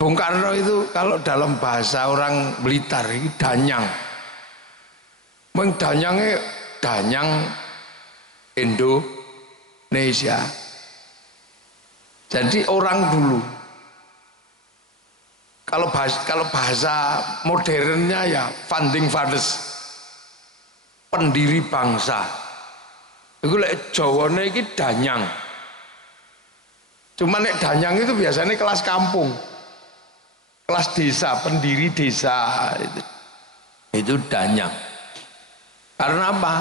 Bung Karno itu kalau dalam bahasa orang Blitar ini danyang. Mengdanyangnya danyang Indonesia. Jadi orang dulu. Kalau bahasa modernnya ya founding fathers, pendiri bangsa. Itu lek Jawane iki danyang. Cuma nek danyang itu biasanya kelas kampung. Kelas desa, pendiri desa itu danyang. Karena apa?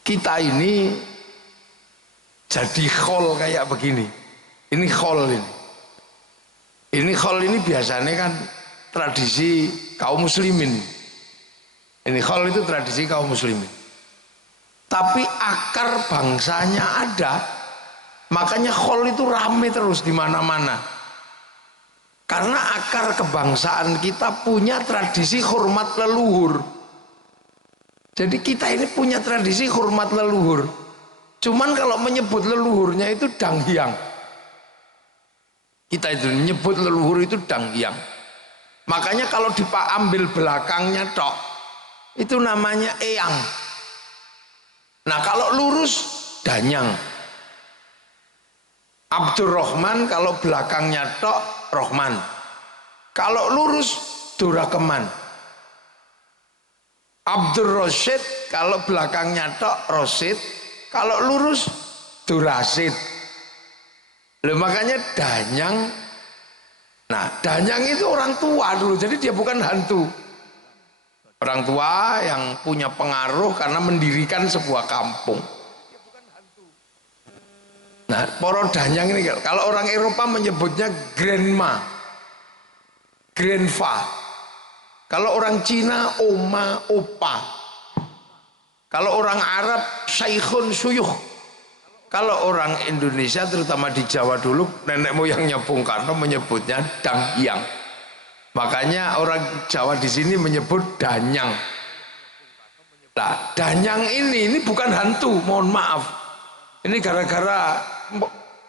Kita ini jadi khol kayak begini. Ini khol ini. Ini khol ini biasanya kan tradisi kaum muslimin. Ini khol itu tradisi kaum muslimin. Tapi akar bangsanya ada. Makanya khol itu rame terus di mana-mana. Karena akar kebangsaan kita punya tradisi hormat leluhur. Jadi kita ini punya tradisi hormat leluhur. Cuman kalau menyebut leluhurnya itu danghyang. Kita itu menyebut leluhur itu danghyang. Makanya kalau diambil belakangnya tok, itu namanya eyang. Nah kalau lurus danyang. Abdurrahman kalau belakangnya tok Rohman. Kalau lurus Durakeman. Abdur Rosid kalau belakangnya tok Rosid. Kalau lurus Durasid. Loh, makanya danyang. Nah danyang itu orang tua dulu. Jadi dia bukan hantu. Orang tua yang punya pengaruh karena mendirikan sebuah kampung. Nah, poro danyang ini kalau orang Eropa menyebutnya grandma, grandpa. Kalau orang Cina oma, opa. Kalau orang Arab syekhun suyuh. Kalau orang Indonesia terutama di Jawa dulu nenek moyangnya Bung Karno menyebutnya danghyang. Makanya orang Jawa di sini menyebut danyang. Nah, danyang ini bukan hantu, mohon maaf. Ini gara-gara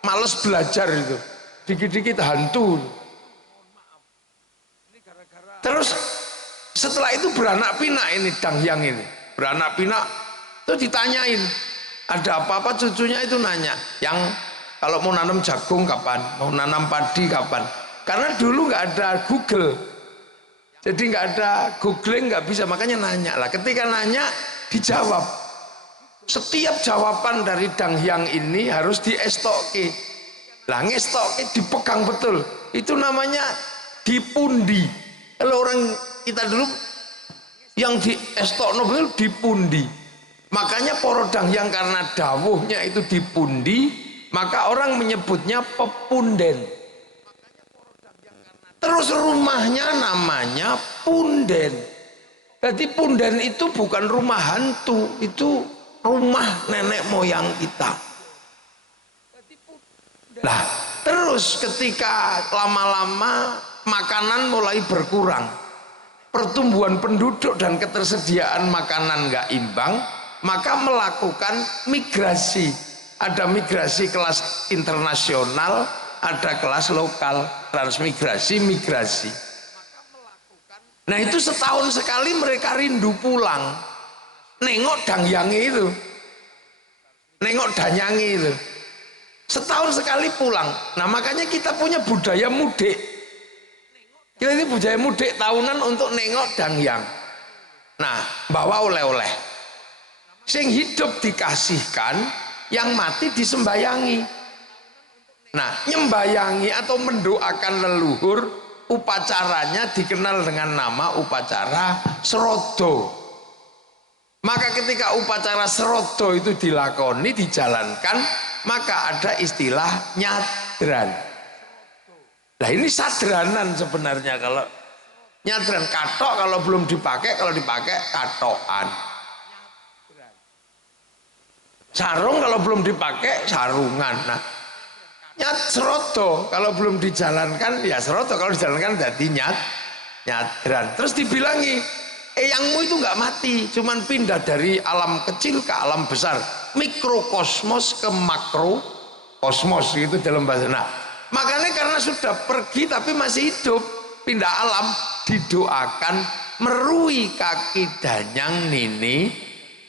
males belajar itu, dikit-dikit hantu. Terus setelah itu beranak pinak ini danghyang ini, beranak pinak itu ditanyain, ada apa-apa cucunya itu nanya, yang kalau mau nanam jagung kapan, mau nanam padi kapan. Karena dulu nggak ada Google, jadi nggak ada googling, nggak bisa, makanya nanya lah. Ketika nanya dijawab. Setiap jawaban dari danghyang ini harus diestoke. Lah ngestoke dipegang betul. Itu namanya dipundi. Kalau orang kita dulu yang diestokno betul dipundi. Makanya poro danghyang karena dawuhnya itu dipundi, maka orang menyebutnya pepunden. Terus rumahnya namanya punden. Jadi punden itu bukan rumah hantu, itu rumah nenek moyang kita. Nah, terus ketika lama-lama makanan mulai berkurang, pertumbuhan penduduk dan ketersediaan makanan nggak imbang, maka melakukan migrasi. Ada migrasi kelas internasional, ada kelas lokal, transmigrasi, migrasi. Nah itu setahun sekali mereka rindu pulang, nengok dangyangi itu, nengok danyangi itu, setahun sekali pulang. Nah makanya kita punya budaya mudik. Kita ini budaya mudik tahunan untuk nengok dangyang. Nah bawa oleh-oleh. Sing hidup dikasihkan, yang mati disembayangi. Nah nyembayangi atau mendoakan leluhur, upacaranya dikenal dengan nama upacara serodo. Maka ketika upacara serodo itu dilakoni, dijalankan, maka ada istilah nyadran. Nah ini sadranan sebenarnya. Kalau nyadran katok kalau belum dipakai, kalau dipakai katokan. Sarung kalau belum dipakai sarungan. Nah nyat serodo kalau belum dijalankan ya serodo, kalau dijalankan jadi nyadran. Terus dibilangi eyangmu itu nggak mati, cuman pindah dari alam kecil ke alam besar, mikrokosmos ke makrokosmos, itu dalam bahasa. Nah Makanya karena sudah pergi tapi masih hidup, pindah alam, didoakan merui kaki Danyang Nini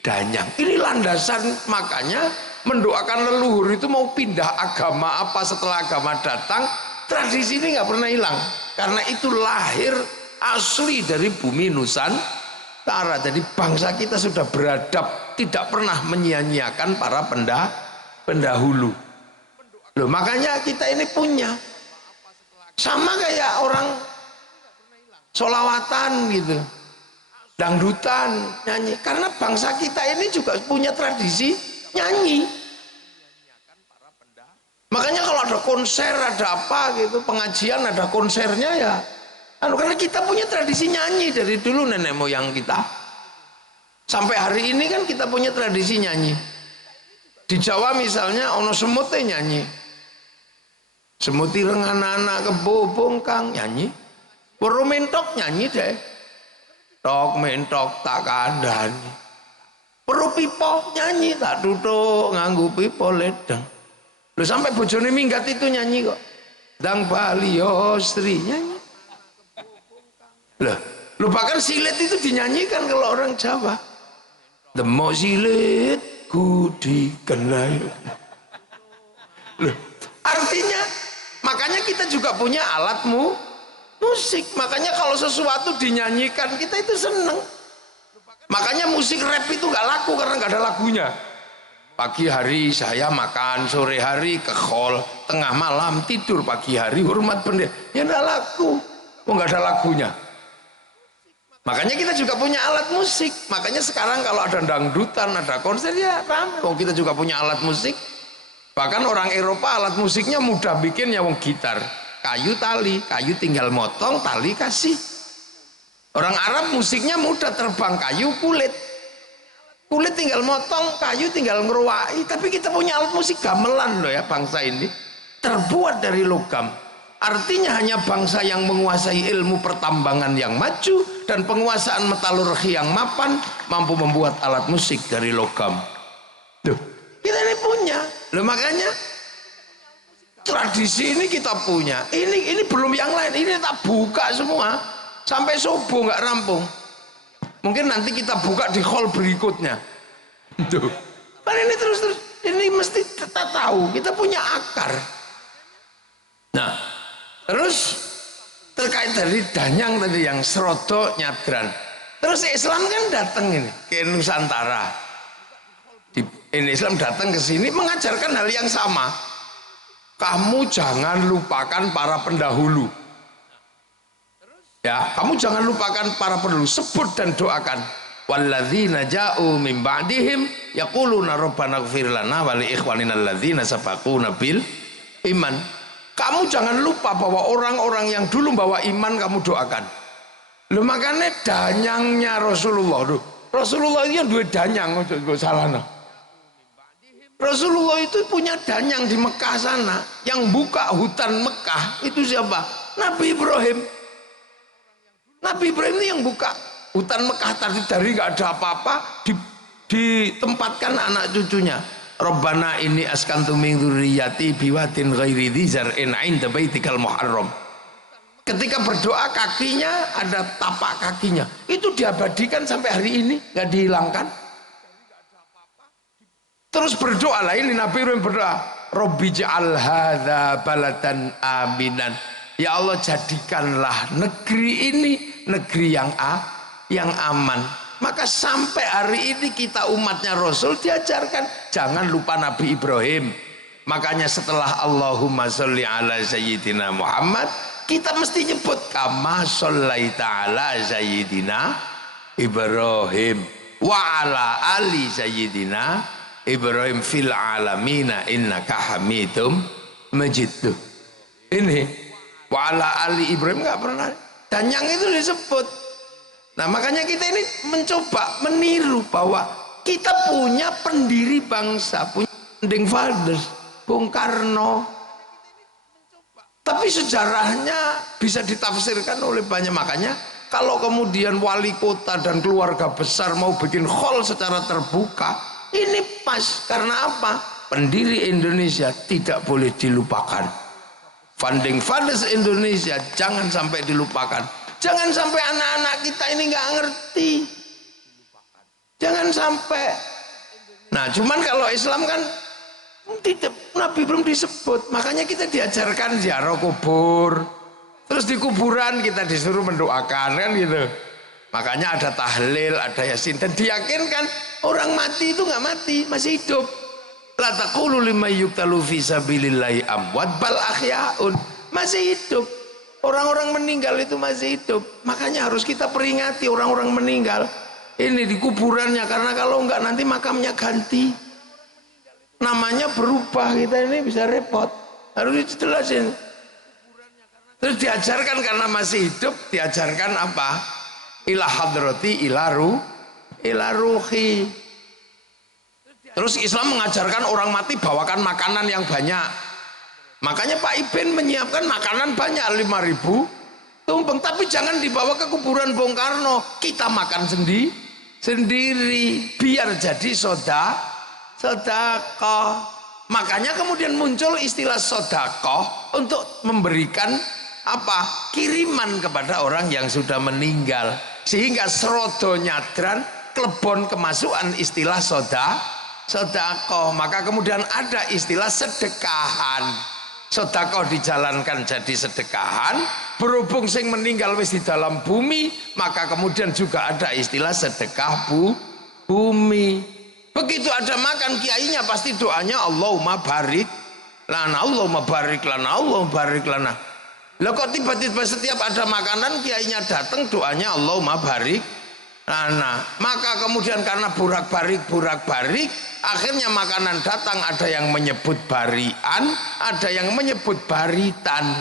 Danyang. Ini landasan, makanya mendoakan leluhur itu mau pindah agama apa setelah agama datang, tradisi ini nggak pernah hilang. Karena itu lahir asli dari bumi Nusantara. Jadi bangsa kita sudah beradab, tidak pernah menyia-nyiakan para pendahulu. Loh, makanya kita ini punya sama kayak orang solawatan gitu, dangdutan, nyanyi. Karena bangsa kita ini juga punya tradisi nyanyi. Makanya kalau ada konser, ada apa gitu, pengajian, ada konsernya ya. Karena kita punya tradisi nyanyi dari dulu nenek moyang kita. Sampai hari ini kan kita punya tradisi nyanyi. Di Jawa misalnya ono semute nyanyi. Semuti anak-anak kebo bongkang nyanyi. Weru mentok nyanyi deh. Tok mentok tak kandhani. Weru pipo nyanyi tak tutuk nganggo pipo ledeng. Lho sampai bojone minggat itu nyanyi kok. Dang Bali Sri nyanyi. Loh, bahkan silet itu dinyanyikan kalau orang Jawa. Demo silet ku dikenal. Loh, artinya makanya kita juga punya alat musik. Makanya kalau sesuatu dinyanyikan kita itu seneng. Makanya musik rap itu gak laku karena gak ada lagunya. Pagi hari saya makan, sore hari ke hall, tengah malam tidur, pagi hari hormat bendera. Ya gak laku, kok gak ada lagunya. Makanya kita juga punya alat musik. Makanya sekarang kalau ada dangdutan, ada konser ya ramai. Oh, kita juga punya alat musik. Bahkan orang Eropa alat musiknya mudah bikin ya, wong gitar, kayu tali, kayu tinggal motong, tali kasih. Orang Arab musiknya mudah, terbang kayu kulit, kulit tinggal motong, kayu tinggal ngeruai. Tapi kita punya alat musik gamelan loh ya, bangsa ini terbuat dari logam. Artinya hanya bangsa yang menguasai ilmu pertambangan yang maju dan penguasaan metalurgi yang mapan mampu membuat alat musik dari logam. Tuh, kita ini punya. Loh, makanya tradisi ini kita punya. Ini belum yang lain. Ini tak buka semua sampai subuh nggak rampung. Mungkin nanti kita buka di hall berikutnya. Tuh, kan ini terus ini mesti kita tahu. Kita punya akar. Nah, terus terkait dari Danyang tadi yang Serodo Nyadran. Terus Islam kan datang ini ke Nusantara. Ini Islam datang ke sini mengajarkan hal yang sama. Kamu jangan lupakan para pendahulu. Ya, kamu jangan lupakan para pendahulu. Sebut dan doakan. Walladzina ja'u min ba'dihim yaquluna rabbana ighfir lana wa li ikhwanina alladzina sabaquna bil iman. Kamu jangan lupa bahwa orang-orang yang dulu bawa iman kamu doakan. Loh, makanya danyangnya Rasulullah. Loh, Rasulullah itu yang dua danyang, kok salah no. Rasulullah itu punya danyang di Mekah sana. Yang buka hutan Mekah itu siapa? Nabi Ibrahim. Nabi Ibrahim itu yang buka hutan Mekah tadi, dari gak ada apa-apa ditempatkan anak cucunya. Rabbana ini askantu min dzurriyyati biwadin ghairi dzi zar'in 'inda baitikal muharram. Ketika berdoa kakinya ada tapak kakinya. Itu diabadikan sampai hari ini, gak dihilangkan. Terus berdoa lah, ini Nabi Ibrahim berdoa, Rabbi ja'al hadza baladan aminan. Ya Allah, jadikanlah negeri ini negeri yang aman. Maka sampai hari ini kita umatnya Rasul diajarkan jangan lupa Nabi Ibrahim. Makanya setelah Allahumma sholli ala sayyidina Muhammad, kita mesti nyebut kama shollaita ala sayyidina Ibrahim wa ala ali sayyidina Ibrahim fil alamina innaka hamidum majid. Ini wa ala ali Ibrahim nggak pernah, dan yang itu disebut. Nah, makanya kita ini mencoba meniru bahwa kita punya pendiri bangsa, punya founding fathers, Bung Karno. Tapi sejarahnya bisa ditafsirkan oleh banyak. Makanya kalau kemudian wali kota dan keluarga besar mau bikin hall secara terbuka, ini pas. Karena apa? Pendiri Indonesia tidak boleh dilupakan. Founding Fathers Indonesia jangan sampai dilupakan. Jangan sampai anak-anak kita ini nggak ngerti. Jangan sampai. Nah, cuman kalau Islam kan tidak, Nabi belum disebut. Makanya kita diajarkan ziarah kubur. Terus di kuburan kita disuruh mendoakan kan gitu. Makanya ada tahlil, ada yasin, dan diyakinkan orang mati itu nggak mati, masih hidup. La taqulu liman yuqtalu fi sabilillahi amwat bal ahyaun, masih hidup. Orang-orang meninggal itu masih hidup. Makanya harus kita peringati orang-orang meninggal ini di kuburannya, karena kalau enggak nanti makamnya ganti, namanya berubah, kita ini bisa repot. Harus dijelasin. Terus diajarkan karena masih hidup, diajarkan apa? Ila hadrati ila ruhi. Terus Islam mengajarkan orang mati bawakan makanan yang banyak. Makanya Pak Iben menyiapkan makanan banyak, 5.000 tumpeng. Tapi jangan dibawa ke kuburan Bung Karno. Kita makan sendiri biar jadi sodakoh. Makanya kemudian muncul istilah sodakoh untuk memberikan apa? Kiriman kepada orang yang sudah meninggal. Sehingga serodo nyadran klebon kemasukan istilah sodakoh. Maka kemudian ada istilah sedekahan. Sodakoh dijalankan jadi sedekahan. Berhubung sing meninggal wis di dalam bumi, maka kemudian juga ada istilah sedekah bumi. Begitu ada makan, kiainya pasti doanya Allahumma barik lana, Allahumma barik lana, Allahumma barik lana. Lah kok tiba-tiba setiap ada makanan kiainya datang doanya Allahumma barik lana. Maka kemudian karena burak-barik akhirnya makanan datang, ada yang menyebut barian, ada yang menyebut baritan.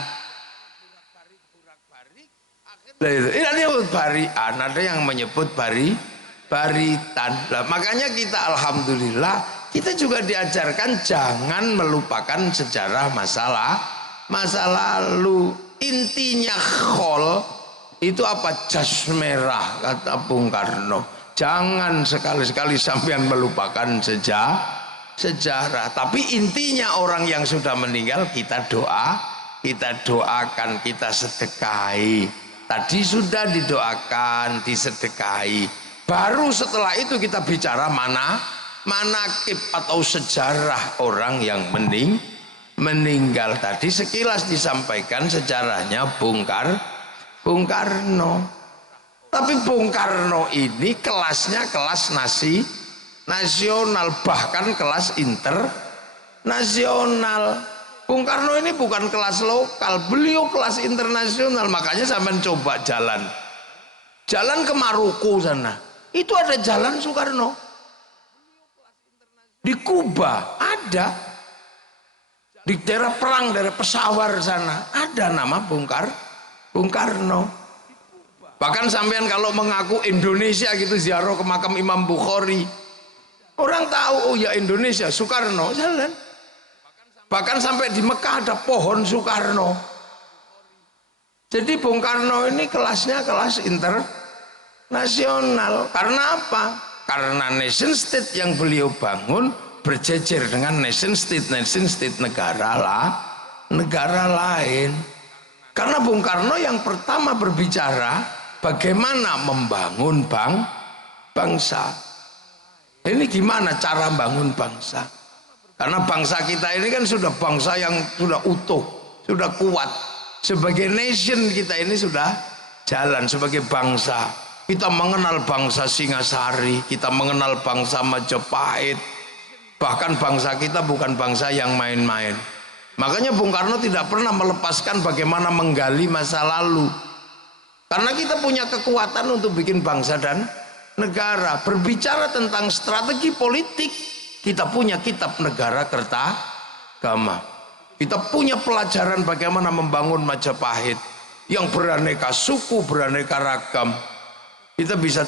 Ini menyebut barian, ada yang menyebut baritan. Nah, makanya kita alhamdulillah kita juga diajarkan jangan melupakan sejarah masa lalu. Intinya khol itu apa? Jas merah, kata Bung Karno. Jangan sekali-sekali sampean melupakan sejarah. Tapi intinya orang yang sudah meninggal kita doakan, kita sedekahi. Tadi sudah didoakan, disedekahi. Baru setelah itu kita bicara manakib atau sejarah orang yang meninggal. Tadi sekilas disampaikan sejarahnya Bung Karno. Tapi Bung Karno ini kelasnya kelas nasional, bahkan kelas internasional. Bung Karno ini bukan kelas lokal, beliau kelas internasional. Makanya sampean coba jalan ke Maroko sana, itu ada jalan Soekarno. Di Kuba ada, di daerah perang, daerah Peshawar sana ada nama Bung Karno. Bahkan sampean kalau mengaku Indonesia gitu ziarah ke makam Imam Bukhari, orang tahu oh ya Indonesia, Soekarno jalan. Bahkan sampai di Mekah ada pohon Soekarno. Jadi Bung Karno ini kelasnya kelas internasional. Karena apa? Karena nation state yang beliau bangun berjejer dengan nation state negara lain. Karena Bung Karno yang pertama berbicara bagaimana membangun bangsa. Ini gimana cara membangun bangsa? Karena bangsa kita ini kan sudah bangsa yang sudah utuh, sudah kuat. Sebagai nation kita ini sudah jalan sebagai bangsa. Kita mengenal bangsa Singasari, kita mengenal bangsa Majapahit. Bahkan bangsa kita bukan bangsa yang main-main. Makanya Bung Karno tidak pernah melepaskan bagaimana menggali masa lalu. Karena kita punya kekuatan untuk bikin bangsa dan negara. Berbicara tentang strategi politik, kita punya kitab Negara Kertagama. Kita punya pelajaran bagaimana membangun Majapahit yang beraneka suku, beraneka ragam. Kita bisa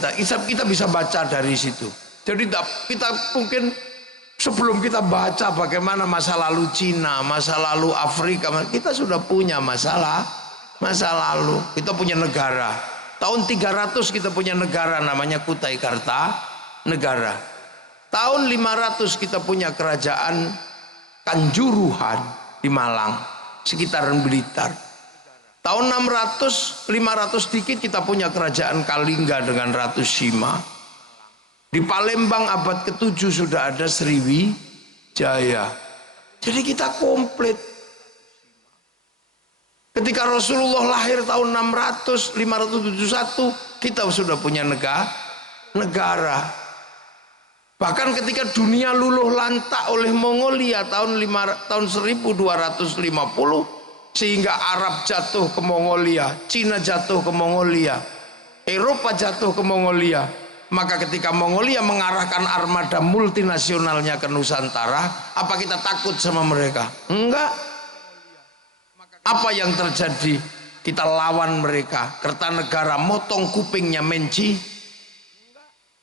baca dari situ. Jadi kita mungkin sebelum kita baca bagaimana masa lalu Cina, masa lalu Afrika, kita sudah punya masa lalu. Kita punya negara. Tahun 300 kita punya negara namanya Kutai Kartanegara. Tahun 500 kita punya kerajaan Kanjuruhan di Malang. sekitaran Blitar. Tahun 600, 500 dikit kita punya kerajaan Kalingga dengan Ratu Sima. Di Palembang abad ke-7 sudah ada Sriwijaya. Jadi kita komplit. Ketika Rasulullah lahir tahun 600, 571, kita sudah punya negara. Bahkan ketika dunia luluh lantak oleh Mongolia tahun 1250, sehingga Arab jatuh ke Mongolia, Cina jatuh ke Mongolia, Eropa jatuh ke Mongolia, maka ketika Mongolia mengarahkan armada multinasionalnya ke Nusantara, apa kita takut sama mereka? Enggak. Apa yang terjadi? Kita lawan mereka. Kertanegara motong kupingnya Menci,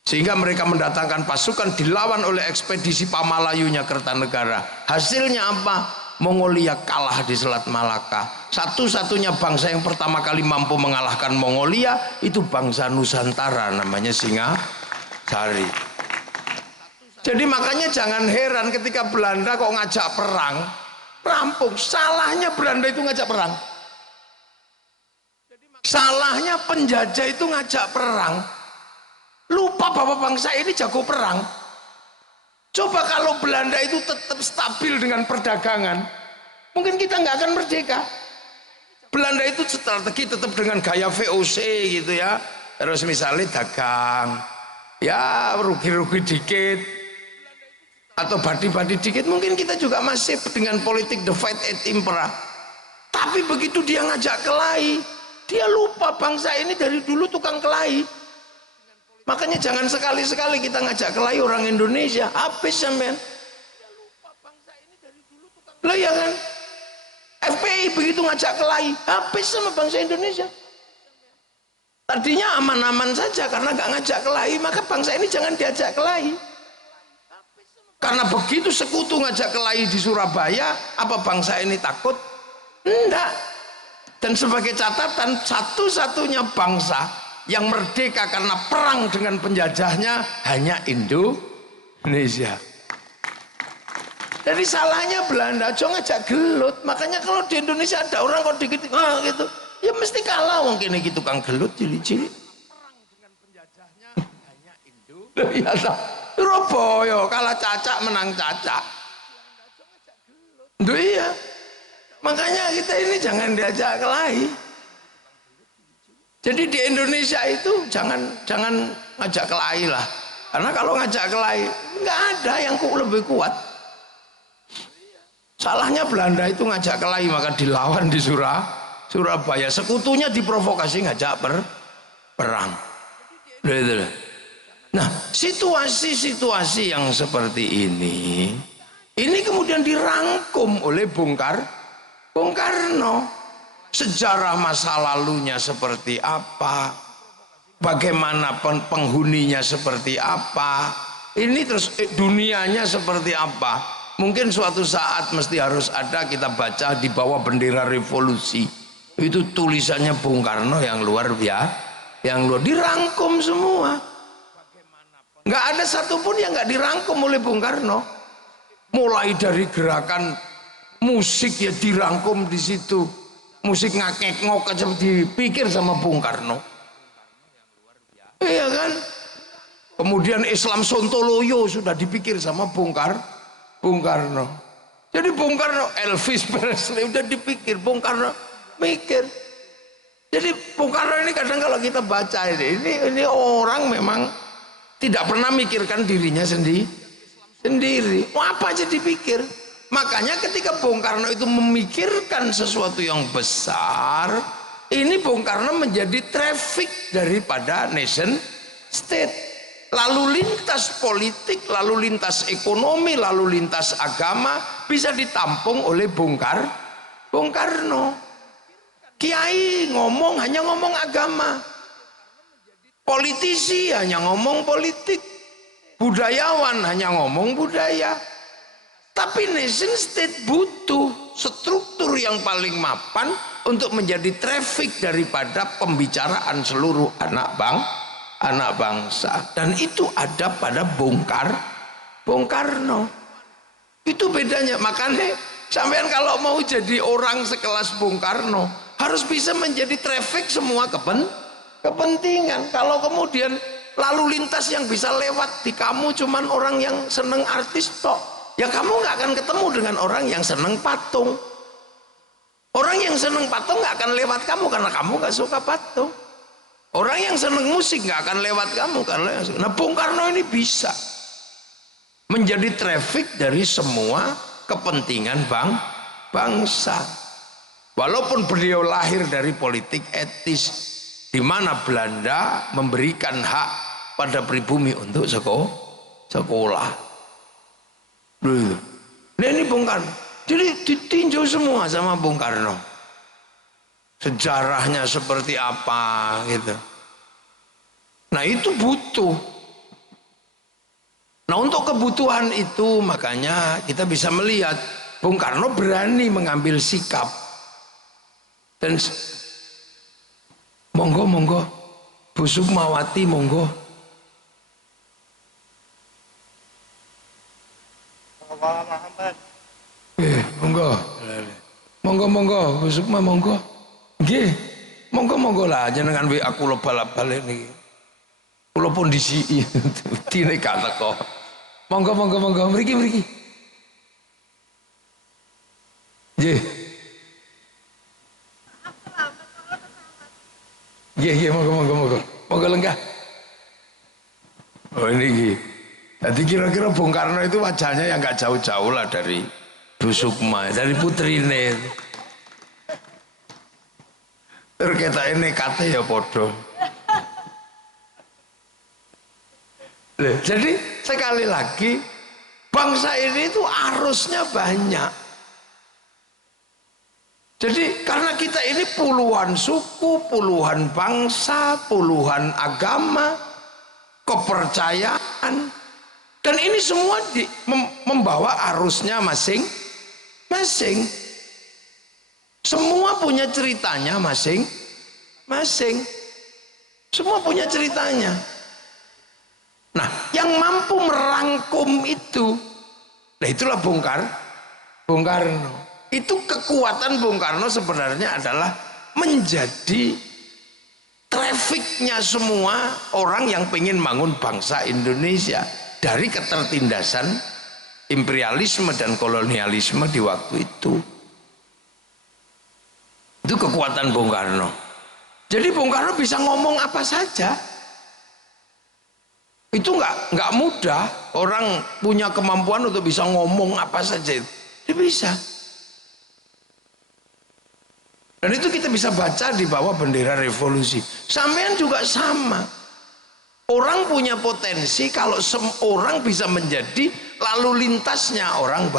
sehingga mereka mendatangkan pasukan, dilawan oleh ekspedisi Pamalayunya Kertanegara. Hasilnya apa? Mongolia kalah di Selat Malaka. Satu-satunya bangsa yang pertama kali mampu mengalahkan Mongolia itu bangsa Nusantara, namanya Singasari. Jadi makanya jangan heran ketika Belanda kok ngajak perang, rampung. Salahnya Belanda itu ngajak perang. Salahnya penjajah itu ngajak perang. Lupa bahwa bangsa ini jago perang. Coba kalau Belanda itu tetap stabil dengan perdagangan, mungkin kita nggak akan merdeka. Belanda itu strategi tetap dengan gaya VOC gitu ya. Terus misalnya dagang, ya rugi-rugi dikit, atau badi-badi dikit. Mungkin kita juga masih dengan politik divide et impera. Tapi begitu dia ngajak kelahi, dia lupa bangsa ini dari dulu tukang kelahi. Makanya jangan sekali-sekali kita ngajak kelahi orang Indonesia, habis sampean. Lah ya kan? FPI begitu ngajak kelahi, habis sama bangsa Indonesia. Tadinya aman-aman saja karena gak ngajak kelahi, maka bangsa ini jangan diajak kelahi. Karena begitu sekutu ngajak kelahi di Surabaya, apa bangsa ini takut? Enggak. Dan sebagai catatan, satu-satunya bangsa yang merdeka karena perang dengan penjajahnya hanya Indonesia. Jadi salahnya Belanda, jangan ngajak gelut. Makanya kalau di Indonesia ada orang kok dikit gitu, ya mesti kalah wong kene iki tukang gelut cilik-cilik. Perang dengan penjajahnya hanya Indonesia. Ya Surabaya kalah cacak menang cacak. Duh iya. Makanya kita ini jangan diajak kelahi. Jadi di Indonesia itu jangan ngajak kelahi lah. Karena kalau ngajak kelahi nggak ada yang lebih kuat. Salahnya Belanda itu ngajak kelahi, maka dilawan di Surabaya. Sekutunya diprovokasi ngajak perang. Nah, situasi-situasi yang seperti ini kemudian dirangkum oleh Bung Karno. Sejarah masa lalunya seperti apa, bagaimana penghuninya seperti apa, ini terus dunianya seperti apa. Mungkin suatu saat mesti harus ada kita baca di bawah bendera revolusi, itu tulisannya Bung Karno yang luar biasa, yang luar dirangkum semua. Nggak ada satupun yang nggak dirangkum oleh Bung Karno. Mulai dari gerakan musik ya dirangkum di situ. Musik ngakek-ngok aja dipikir sama Bung Karno. Iya kan? Kemudian Islam Sontoloyo sudah dipikir sama Bung Karno. Jadi Bung Karno, Elvis Presley udah dipikir, Bung Karno mikir. Jadi Bung Karno ini kadang kalau kita baca ini orang memang tidak pernah mikirkan dirinya sendiri. Mau apa aja dipikir. Makanya ketika Bung Karno itu memikirkan sesuatu yang besar, ini Bung Karno menjadi traffic daripada nation state. Lalu lintas politik, lalu lintas ekonomi, lalu lintas agama bisa ditampung oleh Bung Karno. Kiai hanya ngomong agama. Politisi hanya ngomong politik. Budayawan hanya ngomong budaya. Tapi nation state butuh struktur yang paling mapan untuk menjadi traffic daripada pembicaraan seluruh anak bangsa. Dan itu ada pada Bung Karno. Itu bedanya. Makanya Sampean kalau mau jadi orang sekelas Bung Karno harus bisa menjadi traffic semua kepentingan. Kalau kemudian lalu lintas yang bisa lewat di kamu cuman orang yang seneng artis tok, ya kamu nggak akan ketemu dengan orang yang seneng patung. Orang yang seneng patung nggak akan lewat kamu karena kamu nggak suka patung. Orang yang seneng musik nggak akan lewat kamu karena. Nah, Bung Karno ini bisa menjadi traffic dari semua kepentingan bangsa. Walaupun beliau lahir dari politik etis, di mana Belanda memberikan hak pada pribumi untuk sekolah. Nah, ini Bung Karno. Jadi ditinjau semua sama Bung Karno. Sejarahnya seperti apa gitu. Nah, itu butuh. Nah, untuk kebutuhan itu makanya kita bisa melihat Bung Karno berani mengambil sikap. Dan monggo Bu Sukmawati monggo. Monggo Bu Sukma monggo. Nggih. Monggo lah jenengan WA kula bal-balik niki. Kula pun disiki dine gak teko. Monggo mriki. Nggih. Nggih monggo. Monggo lenggah. Oh ini. Jadi kira-kira Bung Karno itu wajahnya yang gak jauh-jauh lah dari Bu Sukma, dari putrine. Terketa ini kata ya podo. Jadi sekali lagi bangsa ini itu arusnya banyak. Jadi karena kita ini puluhan suku, puluhan bangsa, puluhan agama, kepercayaan, dan ini semua membawa arusnya masing-masing. Semua punya ceritanya masing-masing. Semua punya ceritanya. Nah, yang mampu merangkum itu, nah itulah Bung Karno. Itu kekuatan Bung Karno sebenarnya adalah menjadi trafficnya semua orang yang pengen bangun bangsa Indonesia dari ketertindasan imperialisme dan kolonialisme di waktu itu. Itu kekuatan Bung Karno. Jadi Bung Karno bisa ngomong apa saja. Itu nggak mudah orang punya kemampuan untuk bisa ngomong apa saja. Dia bisa. Dan itu kita bisa baca di bawah bendera revolusi. Sampean juga sama. Orang punya potensi kalau orang bisa menjadi lalu lintasnya orang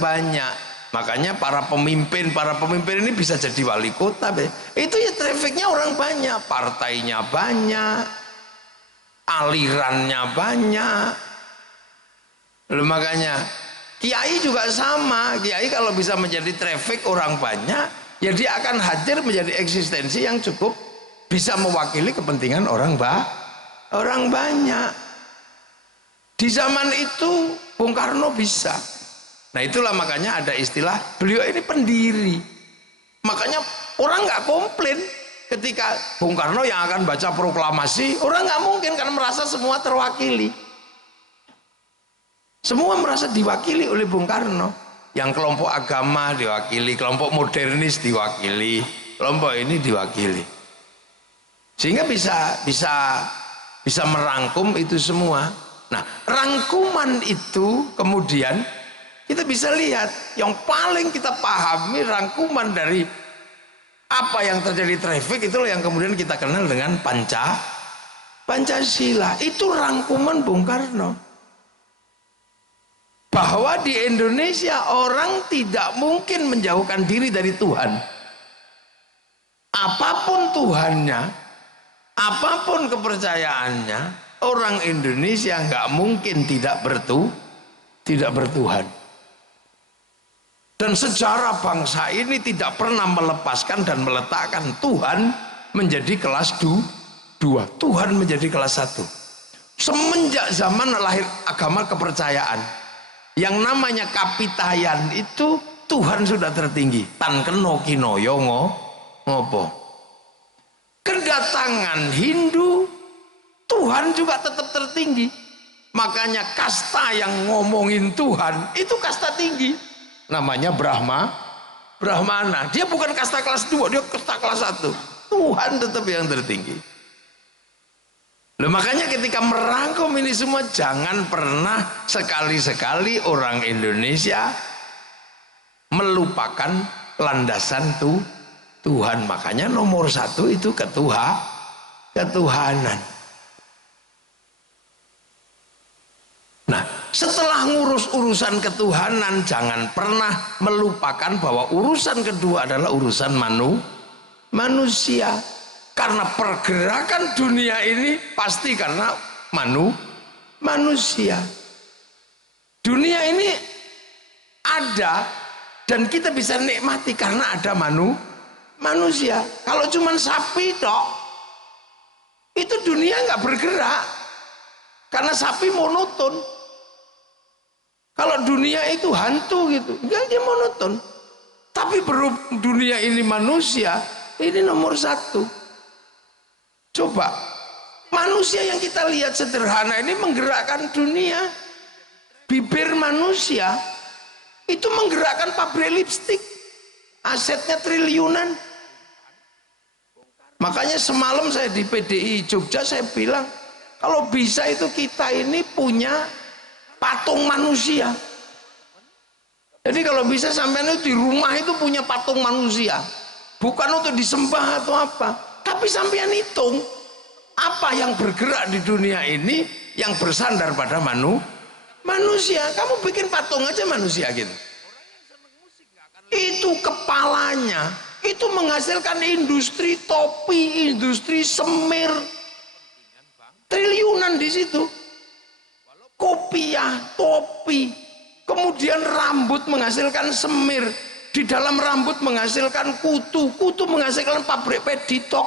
banyak. Makanya para pemimpin ini bisa jadi wali kota. Itu ya trafficnya orang banyak, partainya banyak, alirannya banyak. Lalu makanya kiai juga sama. Kiai kalau bisa menjadi traffic orang banyak, ya dia akan hadir menjadi eksistensi yang cukup bisa mewakili kepentingan orang banyak. Di zaman itu Bung Karno bisa. Nah, itulah makanya ada istilah beliau ini pendiri. Makanya orang nggak komplain ketika Bung Karno yang akan baca proklamasi. Orang nggak mungkin karena merasa semua terwakili. Semua merasa diwakili oleh Bung Karno. Yang kelompok agama diwakili, kelompok modernis diwakili, kelompok ini diwakili. Sehingga bisa merangkum itu semua. Nah, rangkuman itu kemudian kita bisa lihat yang paling kita pahami rangkuman dari apa yang terjadi traffic itulah yang kemudian kita kenal dengan Pancasila. Itu rangkuman Bung Karno. Bahwa di Indonesia orang tidak mungkin menjauhkan diri dari Tuhan. Apapun Tuhannya, apapun kepercayaannya, orang Indonesia nggak mungkin tidak bertuhan. Dan sejarah bangsa ini tidak pernah melepaskan dan meletakkan Tuhan menjadi kelas 2, Tuhan menjadi kelas 1. Semenjak zaman lahir agama kepercayaan, Yang namanya kapitayan itu Tuhan sudah tertinggi. Tan keno kinoyo ngopo. Kedatangan Hindu, Tuhan juga tetap tertinggi. Makanya kasta yang ngomongin Tuhan itu kasta tinggi. Namanya Brahmana. Dia bukan kasta kelas 2, dia kasta kelas 1. Tuhan tetap yang tertinggi. Loh, makanya ketika merangkum ini semua, jangan pernah sekali-sekali orang Indonesia melupakan landasan Tuhan. Makanya nomor 1 itu ketuhanan. Nah, setelah ngurus urusan ketuhanan, jangan pernah melupakan bahwa urusan kedua adalah urusan manusia. Karena pergerakan dunia ini pasti karena manusia. Dunia ini ada dan kita bisa nikmati karena ada manusia. Kalau cuma sapi tok, itu dunia nggak bergerak karena sapi monoton. Kalau dunia itu hantu gitu, enggak, dia monoton. Tapi berhubung dunia ini manusia, ini nomor 1. Coba, manusia yang kita lihat sederhana ini menggerakkan dunia. Bibir manusia itu menggerakkan pabrik lipstik, asetnya triliunan. Makanya semalam saya di PDI Jogja, saya bilang, kalau bisa itu kita ini punya patung manusia. Jadi kalau bisa sampean itu di rumah itu punya patung manusia, bukan untuk disembah atau apa, tapi sampean hitung apa yang bergerak di dunia ini yang bersandar pada manusia. Kamu bikin patung aja manusia gitu, itu kepalanya itu menghasilkan industri topi, industri semir, triliunan di situ. Kopiah, topi, kemudian rambut menghasilkan semir, di dalam rambut menghasilkan kutu menghasilkan pabrik peditok.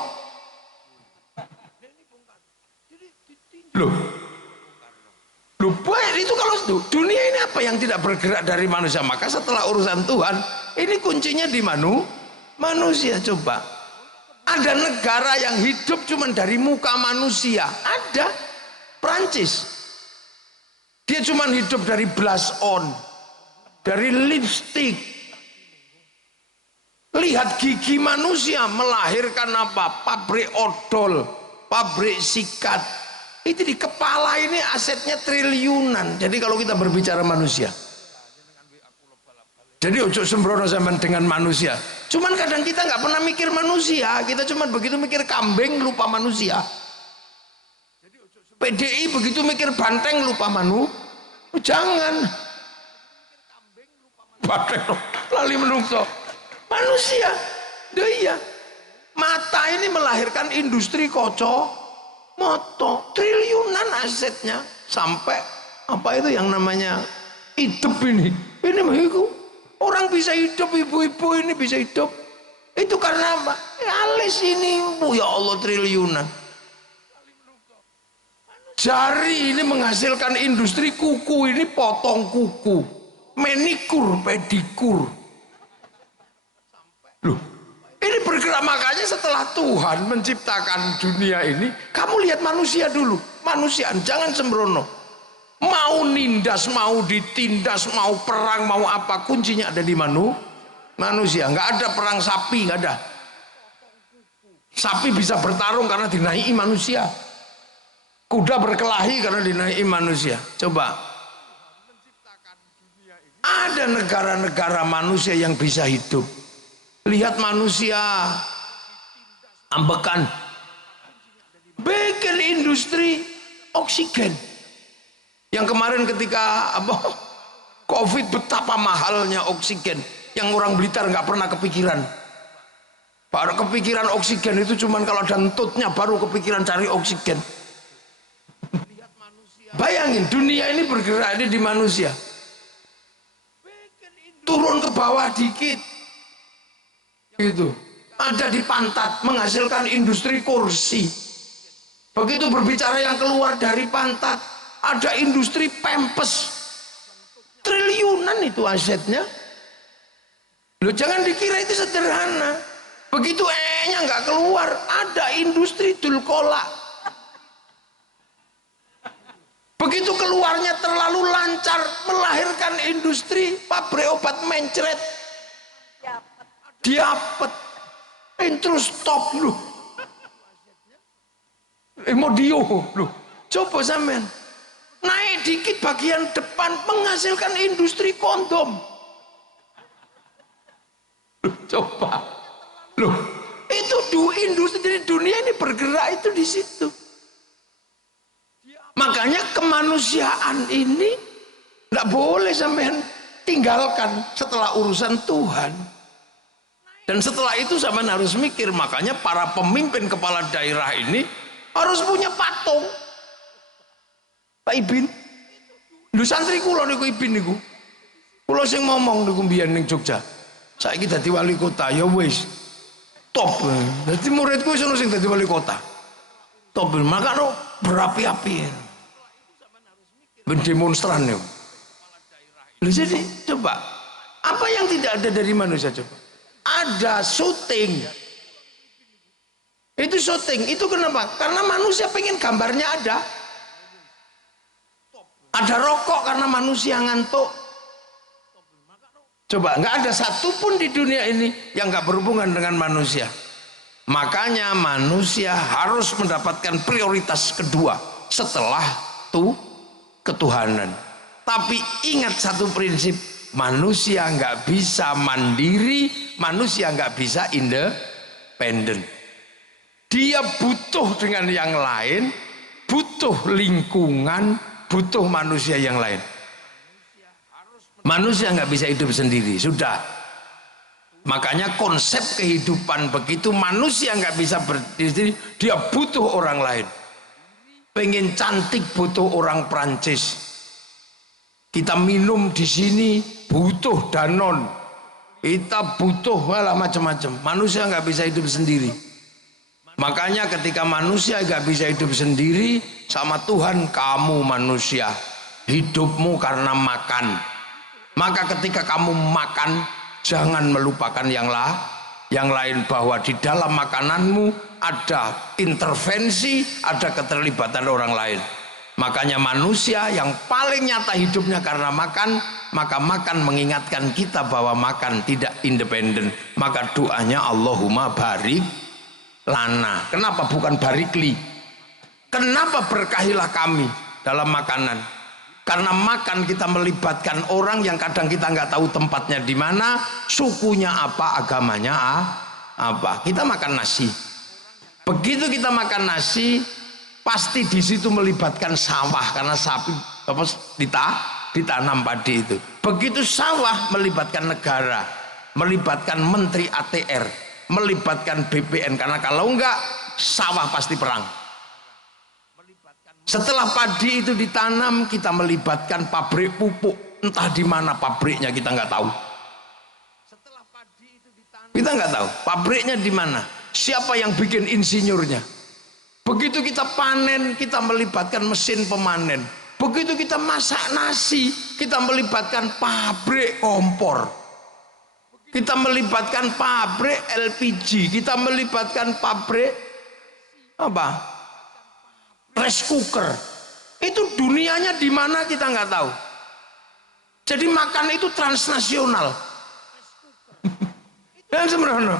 Loh, itu kalau dunia ini apa yang tidak bergerak dari manusia? Maka setelah urusan Tuhan, ini kuncinya di manusia. Coba, ada negara yang hidup cuma dari muka manusia, ada, Prancis. Dia cuma hidup dari blush on, dari lipstick. Lihat gigi manusia melahirkan apa? Pabrik odol, pabrik sikat. Itu di kepala ini asetnya triliunan. Jadi kalau kita berbicara manusia, jadi ojo sembrono zaman dengan manusia. Cuman kadang kita nggak pernah mikir manusia, kita cuma begitu mikir kambing lupa manusia. PDI begitu mikir banteng lupa jangan banteng lali menungso manusia. Iya, mata ini melahirkan industri moto triliunan asetnya, sampai apa itu yang namanya hidup ini begitu. Orang bisa hidup, ibu-ibu ini bisa hidup, itu karena apa? Alis ini, ya Allah, triliunan. Jari ini menghasilkan industri kuku, ini potong kuku, manikur, pedikur. Loh, ini bergerak. Makanya setelah Tuhan menciptakan dunia ini, kamu lihat manusia dulu, manusiaan, jangan sembrono. Mau nindas, mau ditindas, mau perang, mau apa, kuncinya ada di manusia. Nggak ada perang sapi, nggak ada. Sapi bisa bertarung karena dinaiki manusia. Kuda berkelahi karena dinaiki manusia. Coba, ada negara-negara manusia yang bisa hidup. Lihat manusia ambekan, bikin industri oksigen. Yang kemarin ketika COVID, betapa mahalnya oksigen, yang orang Blitar nggak pernah kepikiran. Baru kepikiran oksigen itu cuman kalau ada entutnya baru kepikiran cari oksigen. Bayangin, dunia ini bergerak di manusia. Turun ke bawah dikit, gitu. Ada di pantat, menghasilkan industri kursi. Begitu berbicara yang keluar dari pantat, ada industri pempes. Triliunan triliunan itu asetnya. Loh, jangan dikira itu sederhana. Begitu nya nggak keluar, ada industri dulkola. Begitu keluarnya terlalu lancar, melahirkan industri pabrik obat mencret. Diapet. Terus stop loh. Modio loh. Coba sampean. Naik dikit bagian depan menghasilkan industri kondom. Loh, coba. Loh, itu industri jadi dunia ini bergerak itu di situ. Makanya kemanusiaan ini tidak boleh sampean tinggalkan setelah urusan Tuhan. Dan setelah itu sampean harus mikir, makanya para pemimpin kepala daerah ini harus punya patung. Pak Ibin, lu santri kula niku Ibin niku. Kula sing ngomong niku mbiyen ning Jogja. Saiki dadi wali kota ya wis. Top. Dadi muridku wis ono sing dadi wali kota. Top, makane berapi-api. Berdemonstran ya. Jadi coba, apa yang tidak ada dari manusia coba? Ada syuting. Itu syuting, itu kenapa? Karena manusia pengen gambarnya ada. Ada rokok karena manusia ngantuk. Coba, nggak ada satupun di dunia ini yang nggak berhubungan dengan manusia. Makanya manusia harus mendapatkan prioritas kedua setelah ketuhanan. Tapi ingat satu prinsip, manusia nggak bisa mandiri, manusia nggak bisa independen. Dia butuh dengan yang lain, butuh lingkungan, butuh manusia yang lain. Manusia nggak bisa hidup sendiri, sudah. Makanya konsep kehidupan begitu, manusia nggak bisa berdiri sendiri, dia butuh orang lain. Pengen cantik butuh orang Prancis. Kita minum di sini butuh Danone. Kita butuh malah macam-macam. Manusia nggak bisa hidup sendiri. Makanya ketika manusia nggak bisa hidup sendiri, sama Tuhan, kamu manusia hidupmu karena makan. Maka ketika kamu makan, jangan melupakan yang lain, bahwa di dalam makananmu ada intervensi, ada keterlibatan orang lain. Makanya manusia yang paling nyata hidupnya karena makan, maka makan mengingatkan kita bahwa makan tidak independen. Maka doanya Allahumma barik lana. Kenapa bukan barikli? Kenapa berkahilah kami dalam makanan? Karena makan kita melibatkan orang yang kadang kita nggak tahu tempatnya di mana, sukunya apa, agamanya apa. Kita makan nasi. Begitu kita makan nasi, pasti di situ melibatkan sawah karena sapi apa ditanam padi itu. Begitu sawah melibatkan negara, melibatkan menteri ATR, melibatkan BPN, karena kalau enggak sawah pasti perang. Setelah padi itu ditanam, kita melibatkan pabrik pupuk, entah di mana pabriknya kita nggak tahu. Setelah padi itu ditanam, kita nggak tahu pabriknya di mana, siapa yang bikin insinyurnya. Begitu kita panen, kita melibatkan mesin pemanen. Begitu kita masak nasi, kita melibatkan pabrik kompor. Kita melibatkan pabrik LPG, kita melibatkan pabrik apa? Rice cooker. Itu dunianya di mana kita nggak tahu. Jadi makan itu transnasional. Dan sebenarnya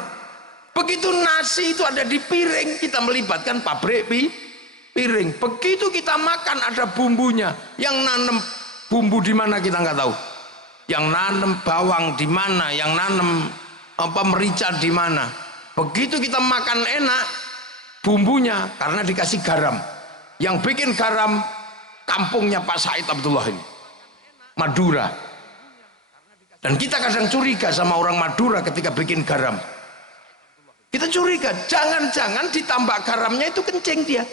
begitu nasi itu ada di piring, kita melibatkan pabrik piring. Begitu kita makan ada bumbunya. Yang nanam bumbu di mana kita nggak tahu. Yang nanam bawang di mana, yang nanam merica di mana. Begitu kita makan enak, bumbunya karena dikasih garam. Yang bikin garam kampungnya Pak Said Abdullah ini, Madura. Dan kita kadang curiga sama orang Madura ketika bikin garam. Kita curiga, jangan-jangan ditambah garamnya itu kencing dia.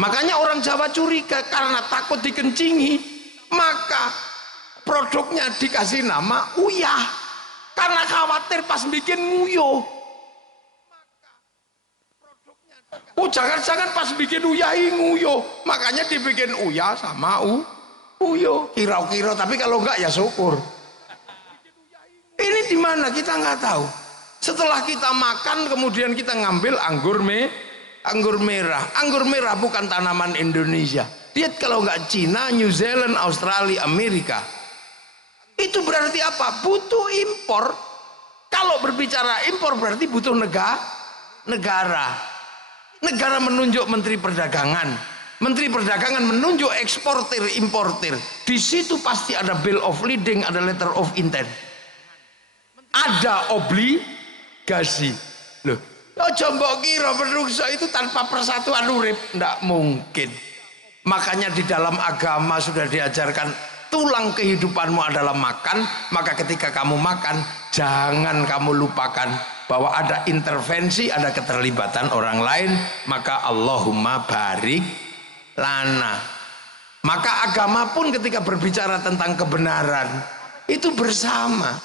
Makanya orang Jawa curiga, karena takut dikencingi, maka produknya dikasih nama uyah, karena khawatir pas bikin nguyuh. Oh, jangan-jangan pas bikin uyah nguyuh, makanya dibikin uyah sama Puyo, kira-kira, tapi kalau enggak ya syukur. Ini di mana kita nggak tahu. Setelah kita makan kemudian kita ngambil anggur merah. Anggur merah bukan tanaman Indonesia. Lihat kalau nggak Cina, New Zealand, Australia, Amerika. Itu berarti apa? Butuh impor. Kalau berbicara impor berarti butuh negara. Negara menunjuk Menteri Perdagangan. Menteri Perdagangan menunjuk eksportir, importir. Di situ pasti ada bill of lading, ada letter of intent. Ada obligasi. Loh, coba kira menungso itu tanpa persatuan urip, ndak mungkin. Makanya di dalam agama sudah diajarkan tulang kehidupanmu adalah makan. Maka ketika kamu makan, jangan kamu lupakan bahwa ada intervensi, ada keterlibatan orang lain. Maka Allahumma barik lana. Maka agama pun ketika berbicara tentang kebenaran itu bersama.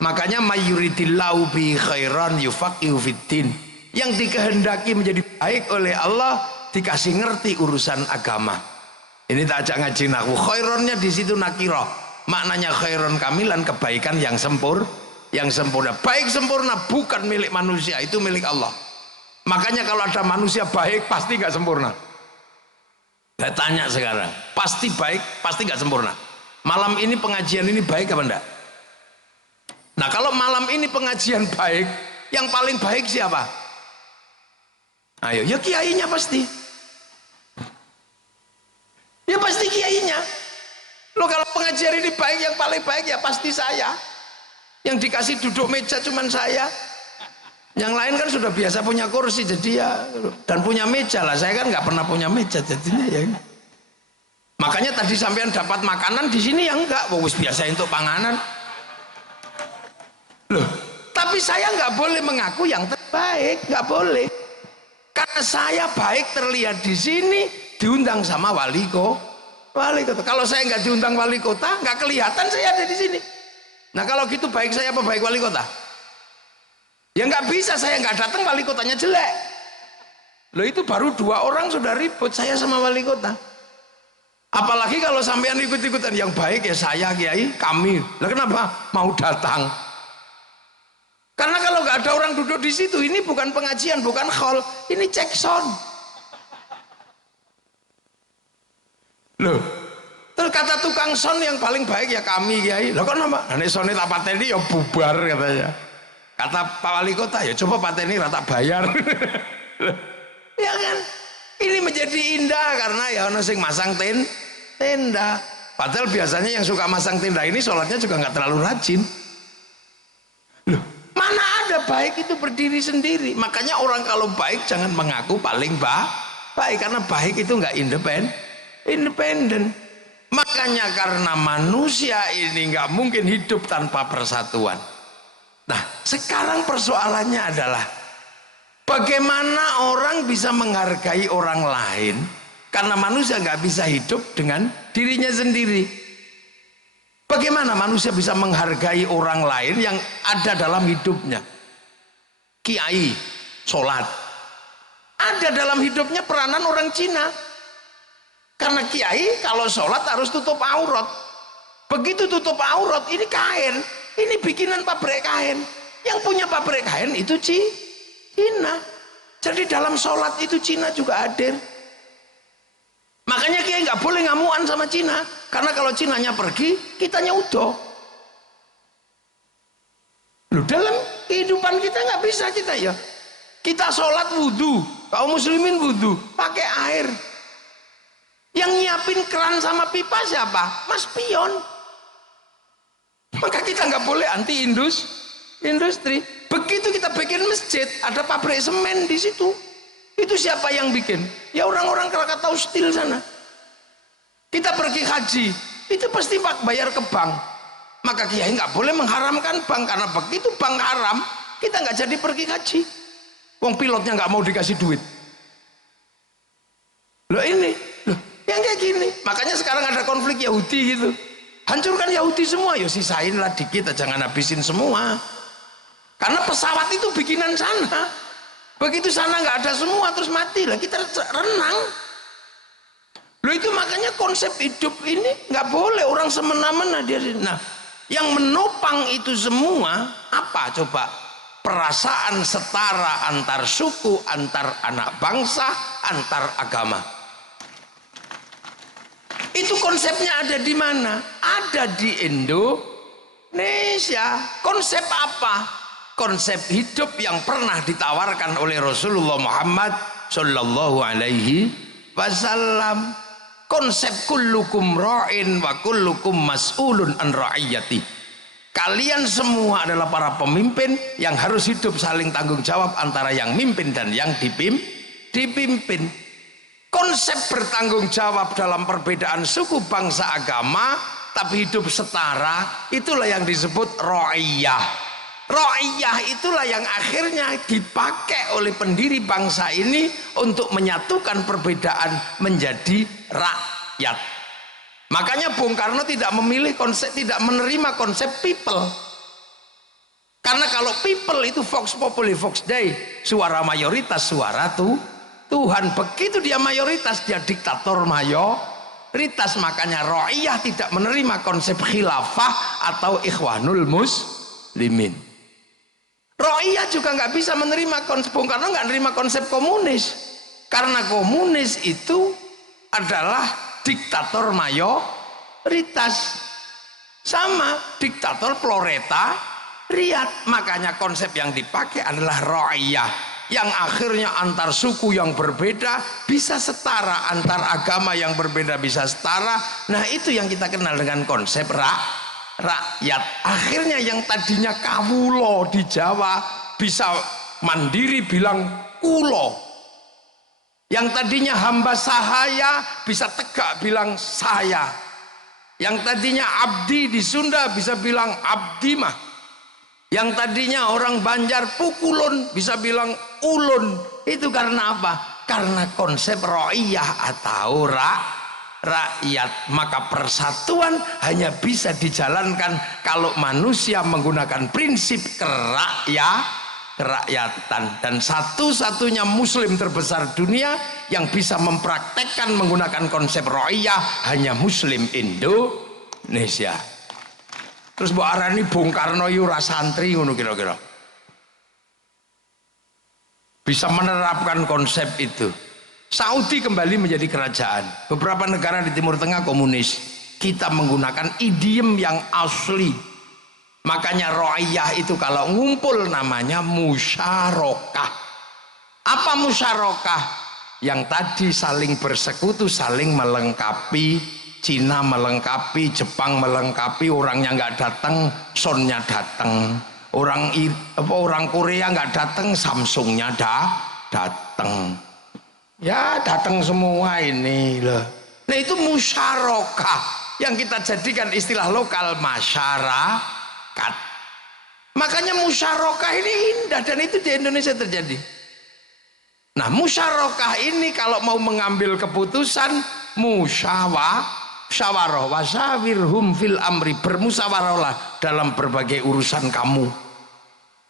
Makanya mayuridillahu bi khairan yufaqihu fiddin. Yang dikehendaki menjadi baik oleh Allah dikasih ngerti urusan agama. Ini tak ajak ngaji nahwu. Khaironnya di situ nakirah. Maknanya khairon kamilan, kebaikan yang sempurna. Baik sempurna bukan milik manusia, itu milik Allah. Makanya kalau ada manusia baik pasti nggak sempurna. Saya tanya sekarang, pasti baik, pasti nggak sempurna. Malam ini pengajian ini baik apa enggak? Nah kalau malam ini pengajian baik, yang paling baik siapa? Ayo, ya kiainya pasti. Ya pasti kiainya. Loh kalau pengajian ini baik, yang paling baik ya pasti saya. Yang dikasih duduk meja cuman saya. Yang lain kan sudah biasa punya kursi, jadi ya, dan punya meja lah. Saya kan nggak pernah punya meja, jadinya ya. Makanya tadi sampean dapat makanan di sini yang enggak, wis biasa untuk panganan. Loh, tapi saya nggak boleh mengaku yang terbaik, nggak boleh. Karena saya baik terlihat di sini, diundang sama wali kota. Kalau saya nggak diundang wali kota, nggak kelihatan saya ada di sini. Nah kalau gitu baik saya apa baik wali kota? Ya nggak bisa, saya nggak datang wali kotanya jelek. Loh itu baru 2 orang sudah ribut, saya sama wali kota. Apalagi kalau sampean ikut-ikutan, yang baik ya saya, kiai, kami. Lah kenapa mau datang? Karena kalau nggak ada orang duduk di situ, ini bukan pengajian, bukan khol, ini cek sound. Loh, terus kata tukang sound yang paling baik ya kami, kiai. Lah kok nama? Nek sound tak pateni ya bubar katanya. Kata Pak Wali Kota, ya coba pateni rata bayar. Ya kan? Ini menjadi indah karena ya ono sing masang tenda. Padahal biasanya yang suka masang tenda ini sholatnya juga nggak terlalu rajin. Loh, mana ada baik itu berdiri sendiri. Makanya orang kalau baik jangan mengaku paling baik, karena baik itu nggak independen. Makanya karena manusia ini nggak mungkin hidup tanpa persatuan. Nah, sekarang persoalannya adalah bagaimana orang bisa menghargai orang lain, karena manusia nggak bisa hidup dengan dirinya sendiri. Bagaimana manusia bisa menghargai orang lain yang ada dalam hidupnya? Kiai sholat, ada dalam hidupnya peranan orang Cina. Karena kiai kalau sholat harus tutup aurat. Begitu tutup aurat, ini kain. Ini bikinan pabrik kain. Yang punya pabrik kain itu Cina. Jadi dalam sholat itu Cina juga hadir. Makanya kiai nggak boleh ngamuan sama Cina. Karena kalau Cinanya pergi, kitanya udah. Loh, dalam kehidupan kita nggak bisa kita ya. Kita sholat wudhu, kaum muslimin wudhu, pakai air. Yang nyiapin keran sama pipa siapa? Mas Pion. Maka kita nggak boleh anti industri. Begitu kita bikin masjid, ada pabrik semen di situ. Itu siapa yang bikin? Ya orang-orang Krakatau Steel sana. Kita pergi haji, itu pasti bayar ke bank. Maka kiai nggak boleh mengharamkan bank, karena begitu bank haram, kita nggak jadi pergi haji. Wong pilotnya nggak mau dikasih duit. Loh ini, loh yang kayak gini. Makanya sekarang ada konflik Yahudi gitu. Hancurkan Yahudi semua, ya sisain lah dikit, jangan habisin semua. Karena pesawat itu bikinan sana. Begitu sana nggak ada semua terus mati lah, kita renang. Loh itu makanya konsep hidup ini nggak boleh orang semena-mena dia. Nah, yang menopang itu semua apa coba? Perasaan setara antar suku, antar anak bangsa, antar agama. Itu konsepnya ada di mana? Ada di Indonesia. Konsep apa? Konsep hidup yang pernah ditawarkan oleh Rasulullah Muhammad Sallallahu Alaihi Wasallam. Konsep kullukum ra'in wa kullukum mas'ulun an ra'iyati. Kalian semua adalah para pemimpin yang harus hidup saling tanggung jawab antara yang mimpin dan yang dipimpin. Konsep bertanggung jawab dalam perbedaan suku, bangsa, agama, tapi hidup setara, itulah yang disebut ra'iyah. Ra'iyah itulah yang akhirnya dipakai oleh pendiri bangsa ini untuk menyatukan perbedaan menjadi rakyat. Makanya Bung Karno tidak memilih konsep, tidak menerima konsep people. Karena kalau people itu vox populi vox dei, suara mayoritas suara Tuhan. Begitu dia mayoritas, dia diktator mayoritas. Makanya ra'iyah tidak menerima konsep khilafah atau ikhwanul muslimin. Ra'iyah juga nggak bisa menerima konsep, Bung Karno nggak menerima konsep komunis. Karena komunis itu adalah diktator mayoritas. Sama diktator proletariat. Makanya konsep yang dipakai adalah ra'iyah, yang akhirnya antar suku yang berbeda bisa setara, antar agama yang berbeda bisa setara. Nah itu yang kita kenal dengan konsep rakyat. Akhirnya yang tadinya kawulo di Jawa bisa mandiri bilang kulo, yang tadinya hamba sahaya bisa tegak bilang saya, yang tadinya abdi di Sunda bisa bilang abdi mah, yang tadinya orang Banjar pukulun bisa bilang ulun. Itu karena apa? Karena konsep ra'iyah atau rakyat. Maka persatuan hanya bisa dijalankan kalau manusia menggunakan prinsip kerakyatan. Dan satu-satunya muslim terbesar dunia yang bisa mempraktekkan menggunakan konsep ra'iyah hanya muslim Indonesia. Terus mbok arani Bung Karno yu ora santri ngono kira-kira. Bisa menerapkan konsep itu. Saudi kembali menjadi kerajaan. Beberapa negara di Timur Tengah komunis. Kita menggunakan idiom yang asli. Makanya ra'iyah itu kalau ngumpul namanya musyarakah. Apa musyarakah? Yang tadi saling bersekutu, saling melengkapi. Cina melengkapi, Jepang melengkapi, orangnya nggak datang, Sonnya datang. Orang Korea nggak datang, Samsungnya datang. Ya datang semua ini loh. Nah itu musyarakah yang kita jadikan istilah lokal masyarakat. Makanya musyarakah ini indah dan itu di Indonesia terjadi. Nah musyarakah ini kalau mau mengambil keputusan musyawarah wasawirhum fil amri, bermusyawarahlah dalam berbagai urusan kamu.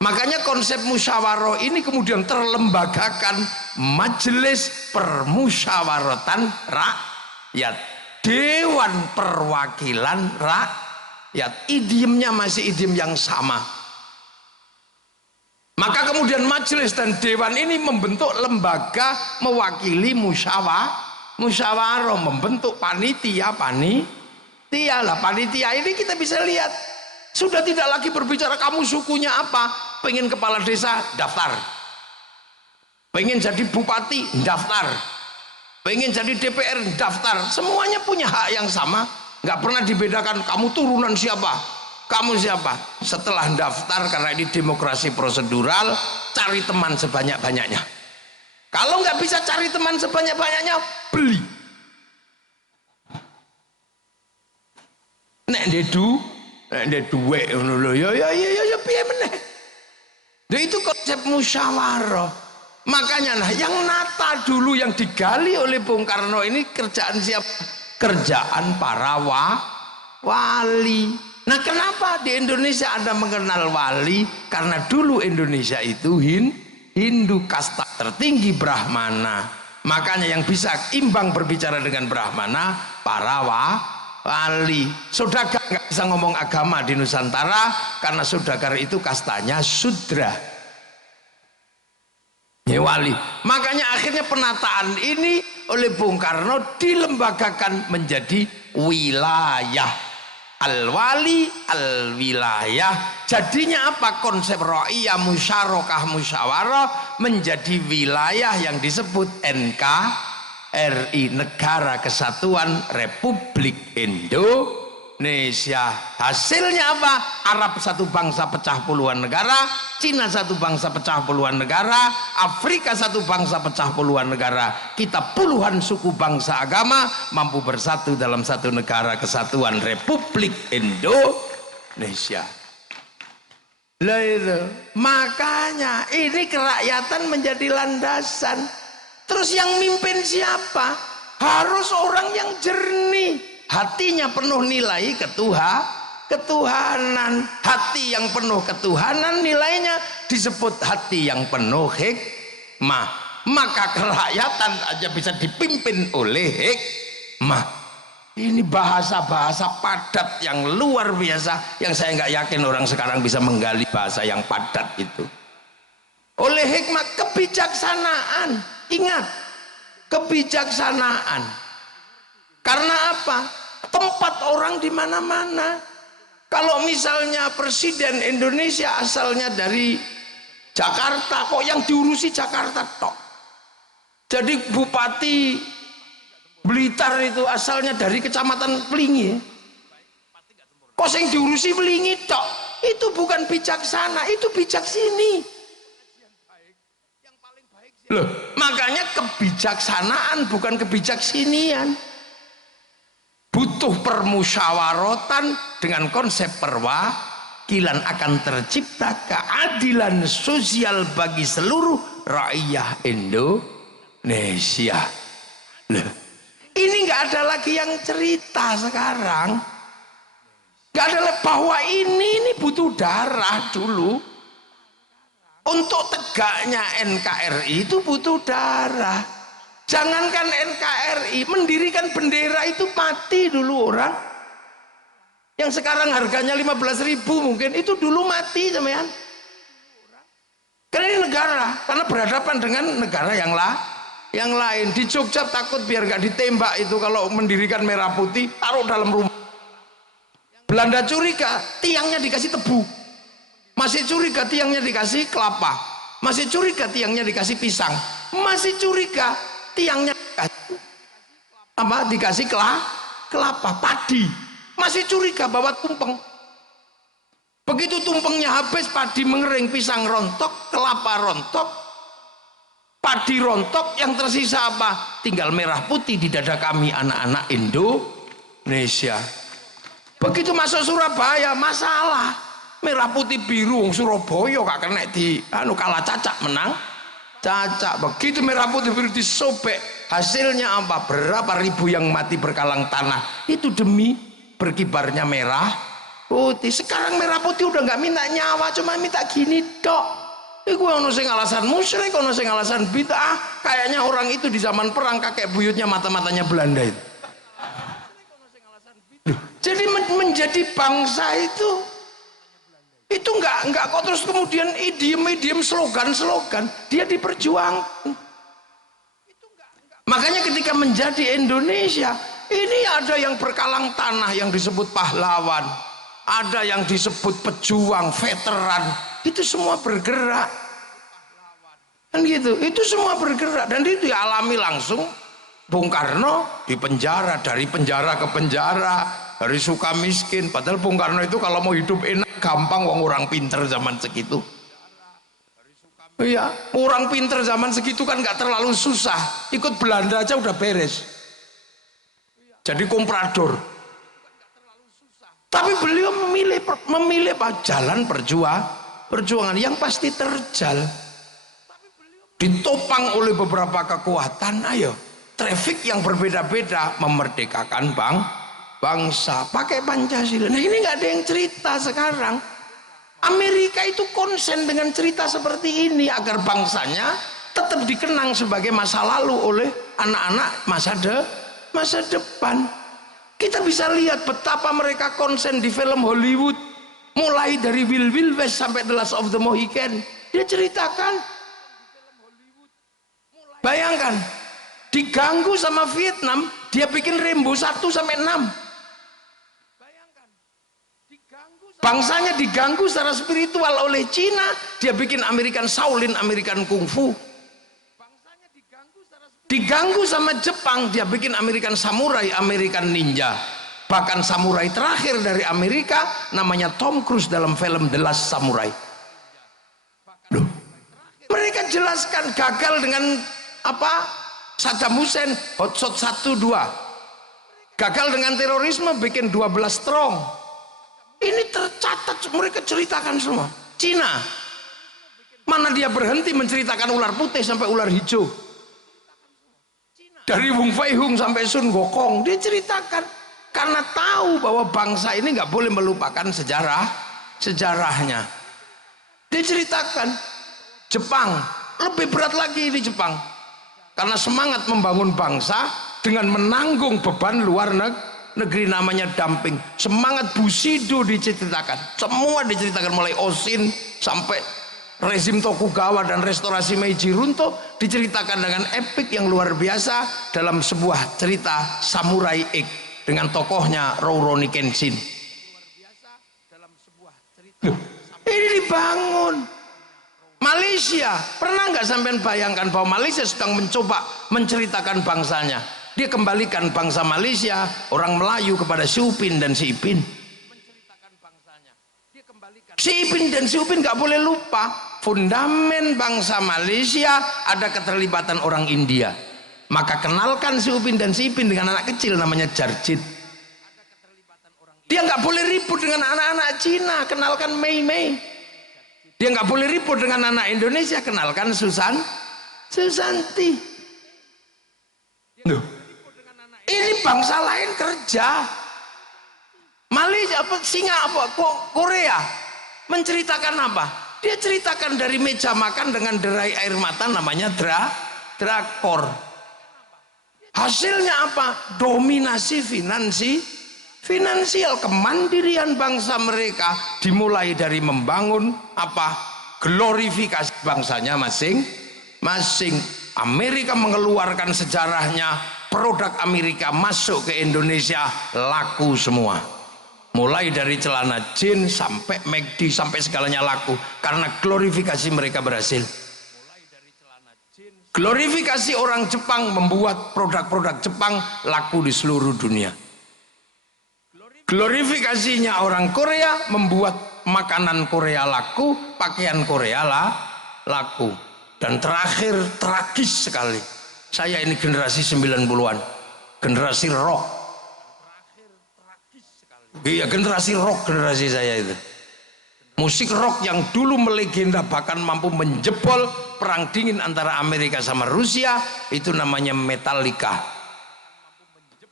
Makanya konsep musyawarah ini kemudian terlembagakan Majelis Permusyawaratan Rakyat, Dewan Perwakilan Rakyat. Idiomnya masih idiom yang sama. Maka kemudian majelis dan dewan ini membentuk lembaga mewakili musyawarah, membentuk panitia lah. Panitia ini kita bisa lihat sudah tidak lagi berbicara kamu sukunya apa. Pengen kepala desa daftar, pengen jadi bupati daftar, pengen jadi DPR daftar. Semuanya punya hak yang sama, nggak pernah dibedakan kamu turunan siapa, kamu siapa. Setelah daftar, karena ini demokrasi prosedural, cari teman sebanyak-banyaknya. Kalau nggak bisa cari teman sebanyak-banyaknya, beli. Nek ndek duwe ngono lho, ya piye meneh. Nah, itu konsep musyawarah. Makanya nah yang nata dulu yang digali oleh Bung Karno ini kerjaan siapa? Kerjaan para wali. Nah kenapa di Indonesia Anda mengenal wali? Karena dulu Indonesia itu Hindu, kasta tertinggi Brahmana. Makanya yang bisa imbang berbicara dengan Brahmana para wali. Saudagar nggak bisa ngomong agama di Nusantara karena saudagar itu kastanya Sudra. Ya wali. Makanya akhirnya penataan ini oleh Bung Karno dilembagakan menjadi wilayah. Al-wali, al-wilayah. Jadinya apa? Konsep ra'iyah musyarakah musyawarah menjadi wilayah yang disebut NKRI, Negara Kesatuan Republik Indonesia. Hasilnya apa? Arab satu bangsa pecah puluhan negara, Cina satu bangsa pecah puluhan negara, Afrika satu bangsa pecah puluhan negara. Kita puluhan suku bangsa agama mampu bersatu dalam satu negara kesatuan Republik Indonesia. Lah itu. Makanya ini kerakyatan menjadi landasan. Terus yang mimpin siapa? Harus orang yang jernih, hatinya penuh nilai ketuhanan. Hati yang penuh ketuhanan nilainya disebut hati yang penuh hikmah. Maka kerakyatan aja bisa dipimpin oleh hikmah. Ini bahasa-bahasa padat yang luar biasa, yang saya nggak yakin orang sekarang bisa menggali bahasa yang padat itu. Oleh hikmah, kebijaksanaan. Ingat, kebijaksanaan. Karena apa? Tempat orang di mana-mana. Kalau misalnya presiden Indonesia asalnya dari Jakarta, kok yang diurusi Jakarta tok. Jadi Bupati Blitar itu asalnya dari Kecamatan Pelingi, kok yang diurusi Pelingi tok. Itu bukan bijaksana, itu bijak sini. Loh, makanya kebijaksanaan bukan kebijaksinian. Butuh permusyawaratan dengan konsep perwakilan akan tercipta keadilan sosial bagi seluruh rakyat Indonesia. Loh, ini nggak ada lagi yang cerita sekarang. Nggak ada lagi bahwa ini butuh darah dulu. Untuk tegaknya NKRI itu butuh darah. Jangankan NKRI, mendirikan bendera itu mati dulu orang. Yang sekarang harganya 15.000 mungkin, itu dulu mati teman. Karena ini negara, karena berhadapan dengan negara yang lain. Di Jogja takut biar gak ditembak itu kalau mendirikan merah putih, taruh dalam rumah. Belanda curiga, tiangnya dikasih tebu. Masih curiga tiangnya dikasih kelapa, masih curiga tiangnya dikasih pisang, masih curiga tiangnya dikasih kelapa, padi, masih curiga bawa tumpeng. Begitu tumpengnya habis, padi mengering, pisang rontok, kelapa rontok, padi rontok, yang tersisa apa? Tinggal merah putih di dada kami anak-anak Indonesia. Begitu masuk Surabaya, masalah. Merah putih biru Surabaya gak kena di kalah cacak menang cacak. Begitu merah putih biru disobek, hasilnya apa? Berapa ribu yang mati berkalang tanah itu demi berkibarnya merah putih. Sekarang merah putih udah nggak minta nyawa, cuma minta gini dok. Iku ono sing alasan musyrik, ono sing alasan bid'ah. Kayaknya orang itu di zaman perang kakek buyutnya mata-matanya Belanda itu. Jadi menjadi bangsa itu enggak kok terus kemudian idiom slogan dia diperjuangkan. Makanya ketika menjadi Indonesia ini ada yang berkalang tanah yang disebut pahlawan, ada yang disebut pejuang, veteran, itu semua bergerak kan gitu, itu semua bergerak dan itu dialami langsung. Bung Karno di penjara, dari penjara ke penjara, dari suka miskin. Padahal Bung Karno itu kalau mau hidup enak gampang, wong orang pinter zaman segitu. Iya, orang pinter zaman segitu kan nggak terlalu susah. Ikut Belanda aja udah beres. Jadi komprador. Tapi beliau memilih jalan perjuangan yang pasti terjal. Ditopang oleh beberapa kekuatan. Ayo, trafik yang berbeda-beda memerdekakan bangsa pakai Pancasila. Nah ini nggak ada yang cerita sekarang. Amerika itu konsen dengan cerita seperti ini agar bangsanya tetap dikenang sebagai masa lalu oleh anak-anak masa depan. Kita bisa lihat betapa mereka konsen di film Hollywood, mulai dari Wild West sampai The Last of the Mohican. Dia ceritakan, bayangkan, diganggu sama Vietnam, dia bikin Rambo 1 sampai 6. Bangsanya diganggu secara spiritual oleh Cina, dia bikin American Shaolin, American Kungfu. Diganggu sama Jepang, dia bikin American Samurai, American Ninja. Bahkan samurai terakhir dari Amerika namanya Tom Cruise dalam film The Last Samurai. Duh. Mereka jelaskan gagal dengan apa? Saddam Hussein, Hot Shot 1, 2. Gagal dengan terorisme, bikin 12 strong. Ini tercatat, mereka ceritakan semua. Cina, mana dia berhenti menceritakan ular putih sampai ular hijau. Dari Wong Fei Hung sampai Sun Gokong, dia ceritakan. Karena tahu bahwa bangsa ini nggak boleh melupakan sejarahnya. Dia ceritakan, Jepang, lebih berat lagi di Jepang. Karena semangat membangun bangsa dengan menanggung beban luar negeri namanya dumping. Semangat Bushido diceritakan, semua diceritakan mulai Oshin sampai rezim Tokugawa dan restorasi Meiji runtuh, diceritakan dengan epik yang luar biasa dalam sebuah cerita Samurai X dengan tokohnya Rurouni Kenshin. Ini dibangun. Malaysia, pernah nggak sampean bayangkan bahwa Malaysia sedang mencoba menceritakan bangsanya? Dia kembalikan bangsa Malaysia, orang Melayu kepada Si Upin dan Si Ipin. Si Ipin dan Si Upin nggak boleh lupa, fundamen bangsa Malaysia ada keterlibatan orang India. Maka kenalkan Si Upin dan Si Ipin dengan anak kecil namanya Jarjit. Dia nggak boleh ribut dengan anak-anak Cina, kenalkan Mei Mei. Dia nggak boleh ribut dengan anak Indonesia, kenalkan Susanti. Duh. Ini bangsa lain kerja. Malaysia apa Korea menceritakan apa? Dia ceritakan dari meja makan dengan derai air mata namanya drakor. Hasilnya apa? Dominasi finansial, kemandirian bangsa mereka dimulai dari membangun apa? Glorifikasi bangsanya masing-masing. Amerika mengeluarkan sejarahnya, produk Amerika masuk ke Indonesia laku semua. Mulai dari celana jeans sampai McD sampai segalanya laku karena glorifikasi mereka berhasil. Glorifikasi orang Jepang membuat produk-produk Jepang laku di seluruh dunia. Glorifikasinya orang Korea membuat makanan Korea laku, pakaian Korea laku. Dan terakhir, tragis sekali, saya ini generasi 90-an, generasi rock. Iya, generasi rock, generasi saya itu. Musik rock yang dulu melegenda bahkan mampu menjebol perang dingin antara Amerika sama Rusia, itu namanya Metallica.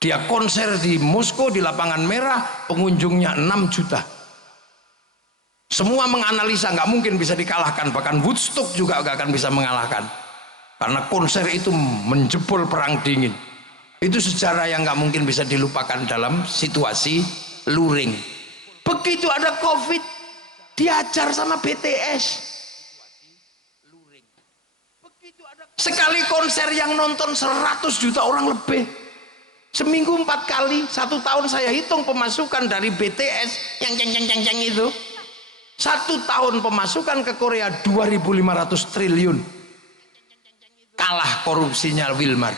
Dia konser di Moskow di Lapangan Merah, pengunjungnya 6 juta. Semua menganalisa nggak mungkin bisa dikalahkan, bahkan Woodstock juga nggak akan bisa mengalahkan, karena konser itu menjebol perang dingin. Itu sejarah yang nggak mungkin bisa dilupakan dalam situasi luring. Begitu ada COVID, diajar sama BTS. Sekali konser yang nonton 100 juta orang lebih, seminggu 4 kali, 1 tahun saya hitung pemasukan dari BTS yang ceng itu. 1 tahun pemasukan ke Korea 2.500 triliun. Kalah korupsinya Wilmar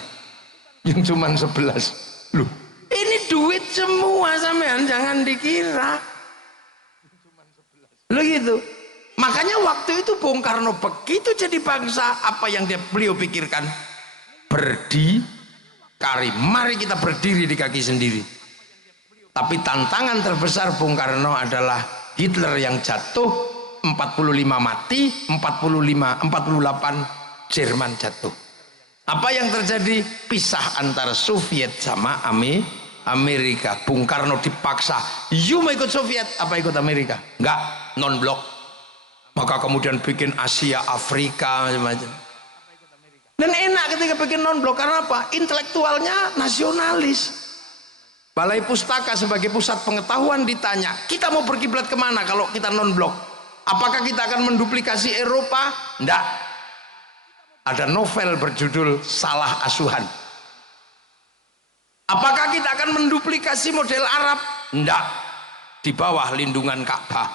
yang cuma 11. Loh, ini duit semua sampean, jangan dikira. Loh gitu. Makanya waktu itu Bung Karno begitu jadi bangsa, apa yang beliau pikirkan? Berdikari. Mari kita berdiri di kaki sendiri. Tapi tantangan terbesar Bung Karno adalah Hitler yang jatuh, 45 mati, 48 Jerman jatuh. Apa yang terjadi? Pisah antara Soviet sama Amerika. Bung Karno dipaksa, you mau ikut Soviet apa ikut Amerika? Enggak, non blok. Maka kemudian bikin Asia, Afrika macam-macam. Dan enak ketika bikin non-blok, karena apa? Intelektualnya nasionalis. Balai Pustaka sebagai pusat pengetahuan ditanya, kita mau berkiblat kemana kalau kita non-blok? Apakah kita akan menduplikasi Eropa? Enggak. Ada novel berjudul Salah Asuhan. Apakah kita akan menduplikasi model Arab? Enggak. Di bawah lindungan Ka'bah.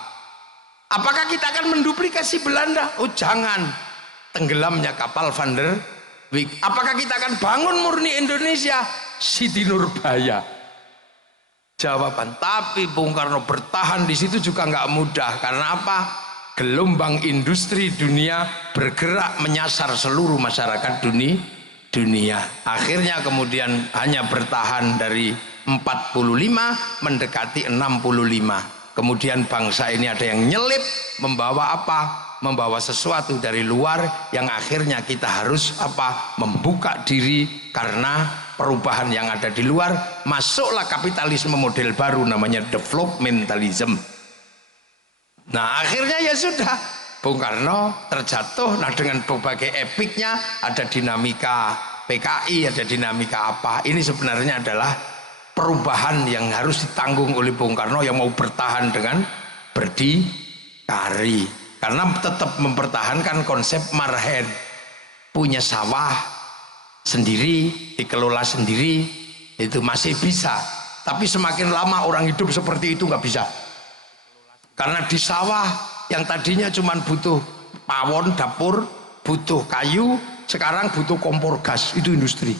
Apakah kita akan menduplikasi Belanda? Oh jangan. Tenggelamnya kapal Van der Wijk. Apakah kita akan bangun murni Indonesia? Siti Nurbaya. Jawaban. Tapi Bung Karno bertahan di situ juga nggak mudah. Karena apa? Gelombang industri dunia bergerak menyasar seluruh masyarakat dunia. Akhirnya kemudian hanya bertahan dari 45 mendekati 65. Kemudian bangsa ini ada yang nyelip, membawa apa? Membawa sesuatu dari luar yang akhirnya kita harus apa? Membuka diri karena perubahan yang ada di luar. Masuklah kapitalisme model baru namanya developmentalism. Nah akhirnya ya sudah, Bung Karno terjatuh. Nah dengan berbagai epiknya, ada dinamika PKI, ada dinamika apa. Ini sebenarnya adalah perubahan yang harus ditanggung oleh Bung Karno yang mau bertahan dengan berdikari. Karena tetap mempertahankan konsep marhen, punya sawah sendiri, dikelola sendiri, itu masih bisa. Tapi semakin lama orang hidup seperti itu nggak bisa. Karena di sawah yang tadinya cuma butuh pawon dapur, butuh kayu, sekarang butuh kompor gas, itu industri.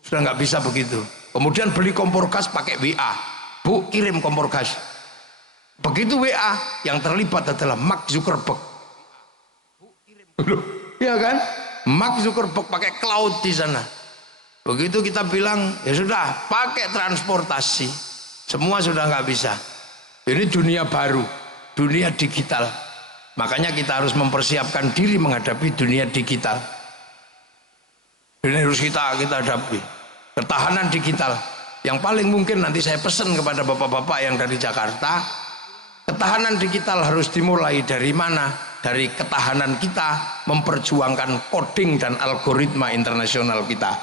Sudah nggak bisa begitu. Kemudian beli kompor gas pakai WA, Bu kirim kompor gas. Begitu WA, yang terlibat adalah Mark Zuckerberg. Iya kan? Mark Zuckerberg pakai cloud di sana. Begitu kita bilang, ya sudah pakai transportasi, semua sudah nggak bisa. Ini dunia baru, dunia digital. Makanya kita harus mempersiapkan diri menghadapi dunia digital. Ini harus kita hadapi. Ketahanan digital. Yang paling mungkin nanti saya pesan kepada bapak-bapak yang dari Jakarta, ketahanan digital harus dimulai dari mana? Dari ketahanan kita memperjuangkan coding dan algoritma internasional kita.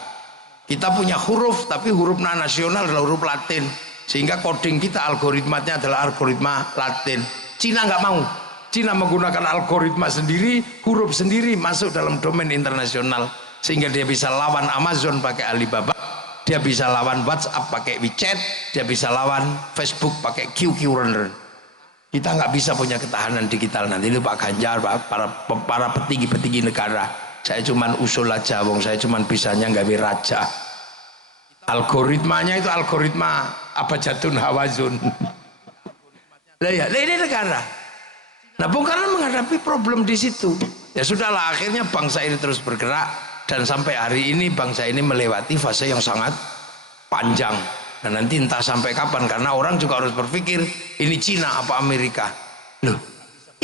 Kita punya huruf, tapi huruf nasional adalah huruf Latin. Sehingga coding kita, algoritmanya adalah algoritma Latin. Cina nggak mau. Cina menggunakan algoritma sendiri, huruf sendiri masuk dalam domain internasional. Sehingga dia bisa lawan Amazon pakai Alibaba, dia bisa lawan WhatsApp pakai WeChat, dia bisa lawan Facebook pakai QQ Runner. Kita nggak bisa punya ketahanan digital nanti. Itu Pak Ganjar, para petinggi-petinggi negara. Saya cuman usul aja, wong saya cuman bisanya nggak raja. Algoritmanya itu algoritma abjadun hawazun. Lah ya, ini negara. Nah, Bung Karno menghadapi problem di situ. Ya sudahlah, akhirnya bangsa ini terus bergerak dan sampai hari ini bangsa ini melewati fase yang sangat panjang. Dan nanti entah sampai kapan, karena orang juga harus berpikir ini Cina apa Amerika. Loh,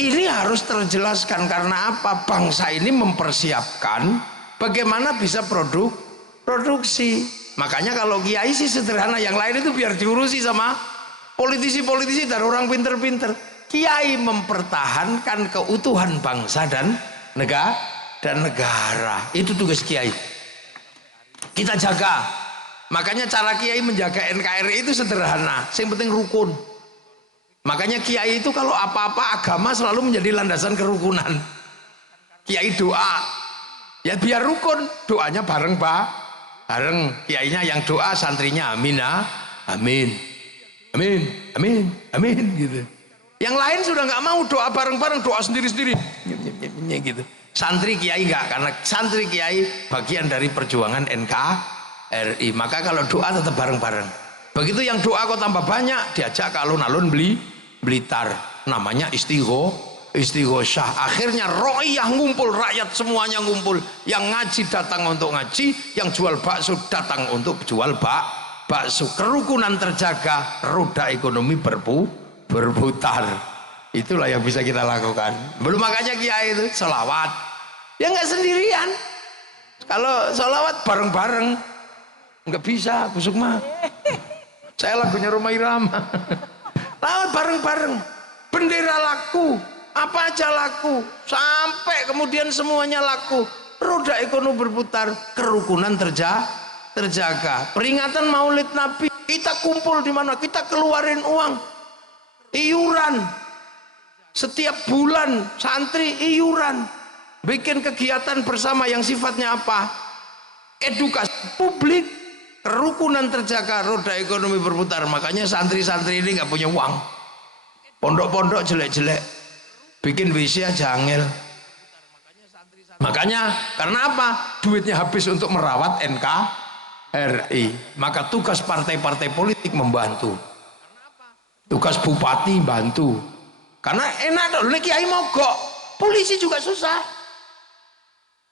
ini harus terjelaskan karena apa? Bangsa ini mempersiapkan bagaimana bisa produksi. Makanya kalau kiai sih sederhana, yang lain itu biar diurusi sama politisi-politisi dan orang pinter-pinter. Kiai mempertahankan keutuhan bangsa dan negara. Itu tugas kiai. Kita jaga. Makanya cara kiai menjaga NKRI itu sederhana. Yang penting rukun. Makanya kiai itu kalau apa-apa agama selalu menjadi landasan kerukunan. Kiai doa, ya biar rukun. Doanya bareng Pak. Bareng kiainya yang doa, santrinya amin, amin, amin, amin, amin gitu. Yang lain sudah nggak mau doa bareng-bareng, doa sendiri-sendiri gitu. Santri kiai nggak, karena santri kiai bagian dari perjuangan NKRI. Maka kalau doa tetap bareng-bareng. Begitu yang doa kok tambah banyak, diajak ke alun-alun Blitar, namanya istighosah. Akhirnya roiyah ngumpul, rakyat semuanya ngumpul. Yang ngaji datang untuk ngaji, yang jual bakso datang untuk jual bakso. Kerukunan terjaga, roda ekonomi berputar. Itulah yang bisa kita lakukan. Belum makanya kiai itu sholawat. Ya nggak sendirian. Kalau sholawat bareng-bareng nggak bisa, Bu Sukma. Saya lagunya Rhoma Irama. Lawat bareng-bareng. Bendera laku. Apa aja laku, sampai kemudian semuanya laku. roda ekonomi berputar, kerukunan terjaga. Peringatan Maulid Nabi, kita kumpul di mana? Kita keluarin uang iuran setiap bulan, santri iuran, bikin kegiatan bersama yang sifatnya apa? Edukasi publik, kerukunan terjaga, roda ekonomi berputar. Makanya santri-santri ini nggak punya uang, pondok-pondok jelek-jelek, bikin WC aja angel. Makanya karena apa? Duitnya habis untuk merawat NKRI. Maka tugas partai-partai politik membantu, tugas bupati bantu. Karena enak dong, kiai mogok, polisi juga susah.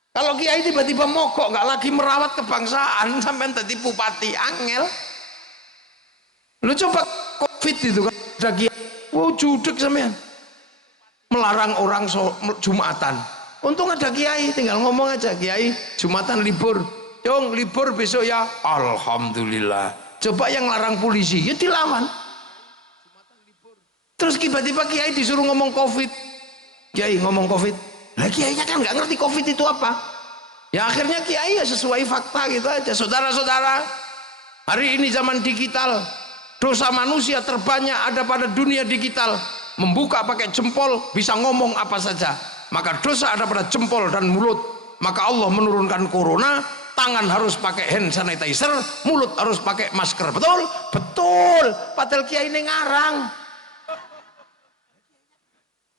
Kalau kiai tiba-tiba mogok, nggak lagi merawat kebangsaan, sampai tadi bupati angel. Lu coba COVID itu kan ada kiai, wow judek sampean, melarang orang Jumatan. Untung ada kiai, tinggal ngomong aja, kiai Jumatan libur, Yong libur besok ya, alhamdulillah. Coba yang larang polisi, ya dilawan. Terus tiba-tiba kiai disuruh ngomong COVID, kiai ngomong COVID, lah kiainya kan nggak ngerti COVID itu apa. Ya akhirnya kiai ya sesuai fakta gitu aja. Saudara-saudara, hari ini zaman digital, dosa manusia terbanyak ada pada dunia digital. Membuka pakai jempol bisa ngomong apa saja, maka dosa ada pada jempol dan mulut. Maka Allah menurunkan corona, tangan harus pakai hand sanitizer, mulut harus pakai masker. Betul? Betul. Padahal kiai ini ngarang.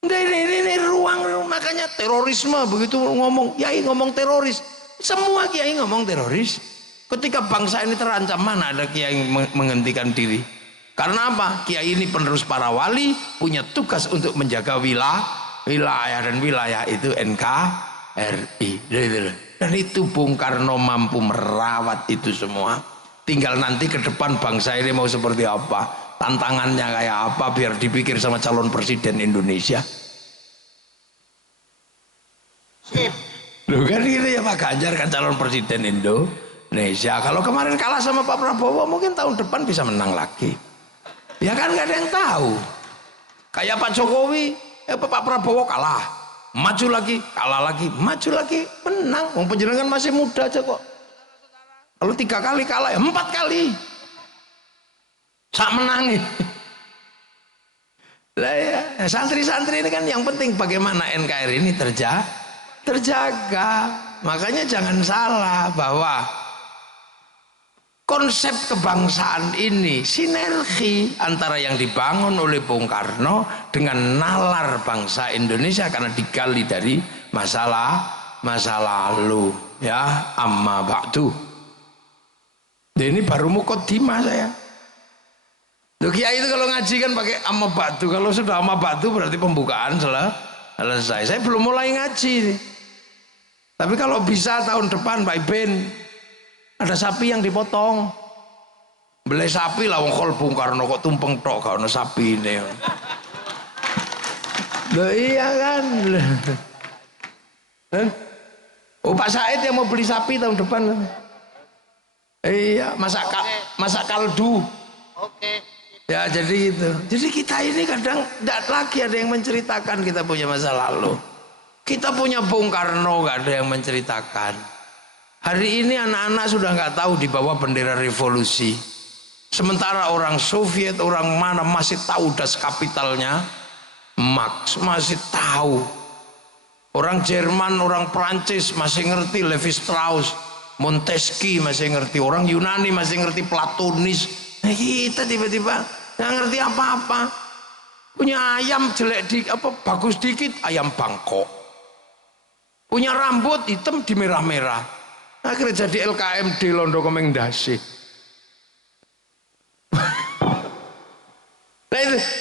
Ini ruang, makanya terorisme begitu ngomong, kiai ngomong teroris, semua kiai ngomong teroris. Ketika bangsa ini terancam, mana ada kiai menghentikan diri? Karena apa? Kiai ini penerus para wali, punya tugas untuk menjaga wilayah, dan wilayah itu NKRI. Dan itu Bung Karno mampu merawat itu semua. Tinggal nanti ke depan bangsa ini mau seperti apa, tantangannya kayak apa, biar dipikir sama calon presiden Indonesia. Loh kan gitu ya, Pak Ganjar kan calon presiden Indonesia. Kalau kemarin kalah sama Pak Prabowo, mungkin tahun depan bisa menang lagi. Ya kan nggak ada yang tahu. Kayak Pak Jokowi, Pak Prabowo kalah, maju lagi, kalah lagi, maju lagi, menang. Wong panjenengan masih muda aja kok. Kalau 3 kali kalah ya 4 kali. Sak menangi. Lah ya, santri-santri ini kan yang penting bagaimana NKRI ini terjaga. Makanya jangan salah bahwa konsep kebangsaan ini sinergi antara yang dibangun oleh Bung Karno dengan nalar bangsa Indonesia, karena digali dari masa lalu ya. Amma ba'du. Ini baru mukaddimah saya. Loh, kiai itu kalau ngaji kan pakai amma ba'du. Kalau sudah amma ba'du berarti pembukaan selesai. Saya belum mulai ngaji. Tapi kalau bisa tahun depan Pak Iben ada sapi yang dipotong. Beli sapi lah, wong kol Bung Karno kok tumpeng tok gak ono sapi ini. Loh iya kan. Oh Pak Said yang mau beli sapi tahun depan. Iya, masak kaldu. Oke. Ya jadi itu. Jadi kita ini kadang tidak lagi ada yang menceritakan kita punya masa lalu. Kita punya Bung Karno, nggak ada yang menceritakan. Hari ini anak-anak sudah nggak tahu di bawah bendera revolusi. Sementara orang Soviet, orang mana masih tahu das kapitalnya Marx, masih tahu. Orang Jerman, orang Prancis masih ngerti Levi Strauss, Montesquieu masih ngerti, orang Yunani masih ngerti Platonis. Nah, kita tiba-tiba nggak ngerti apa-apa. Punya ayam jelek bagus dikit, ayam Bangkok. Punya rambut hitam di merah-merah. Akhirnya jadi LKMD Londo Komeng Dasi. Nah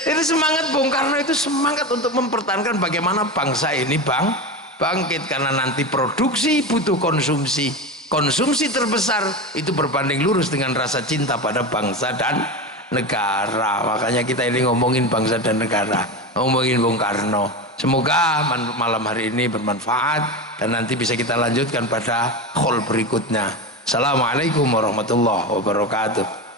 itu semangat Bung Karno, itu semangat untuk mempertahankan bagaimana bangsa ini bangkit. Karena nanti produksi butuh konsumsi. Konsumsi terbesar itu berbanding lurus dengan rasa cinta pada bangsa dan negara. Makanya kita ini ngomongin bangsa dan negara, ngomongin Bung Karno. Semoga malam hari ini bermanfaat dan nanti bisa kita lanjutkan pada call berikutnya. Assalamualaikum warahmatullahi wabarakatuh.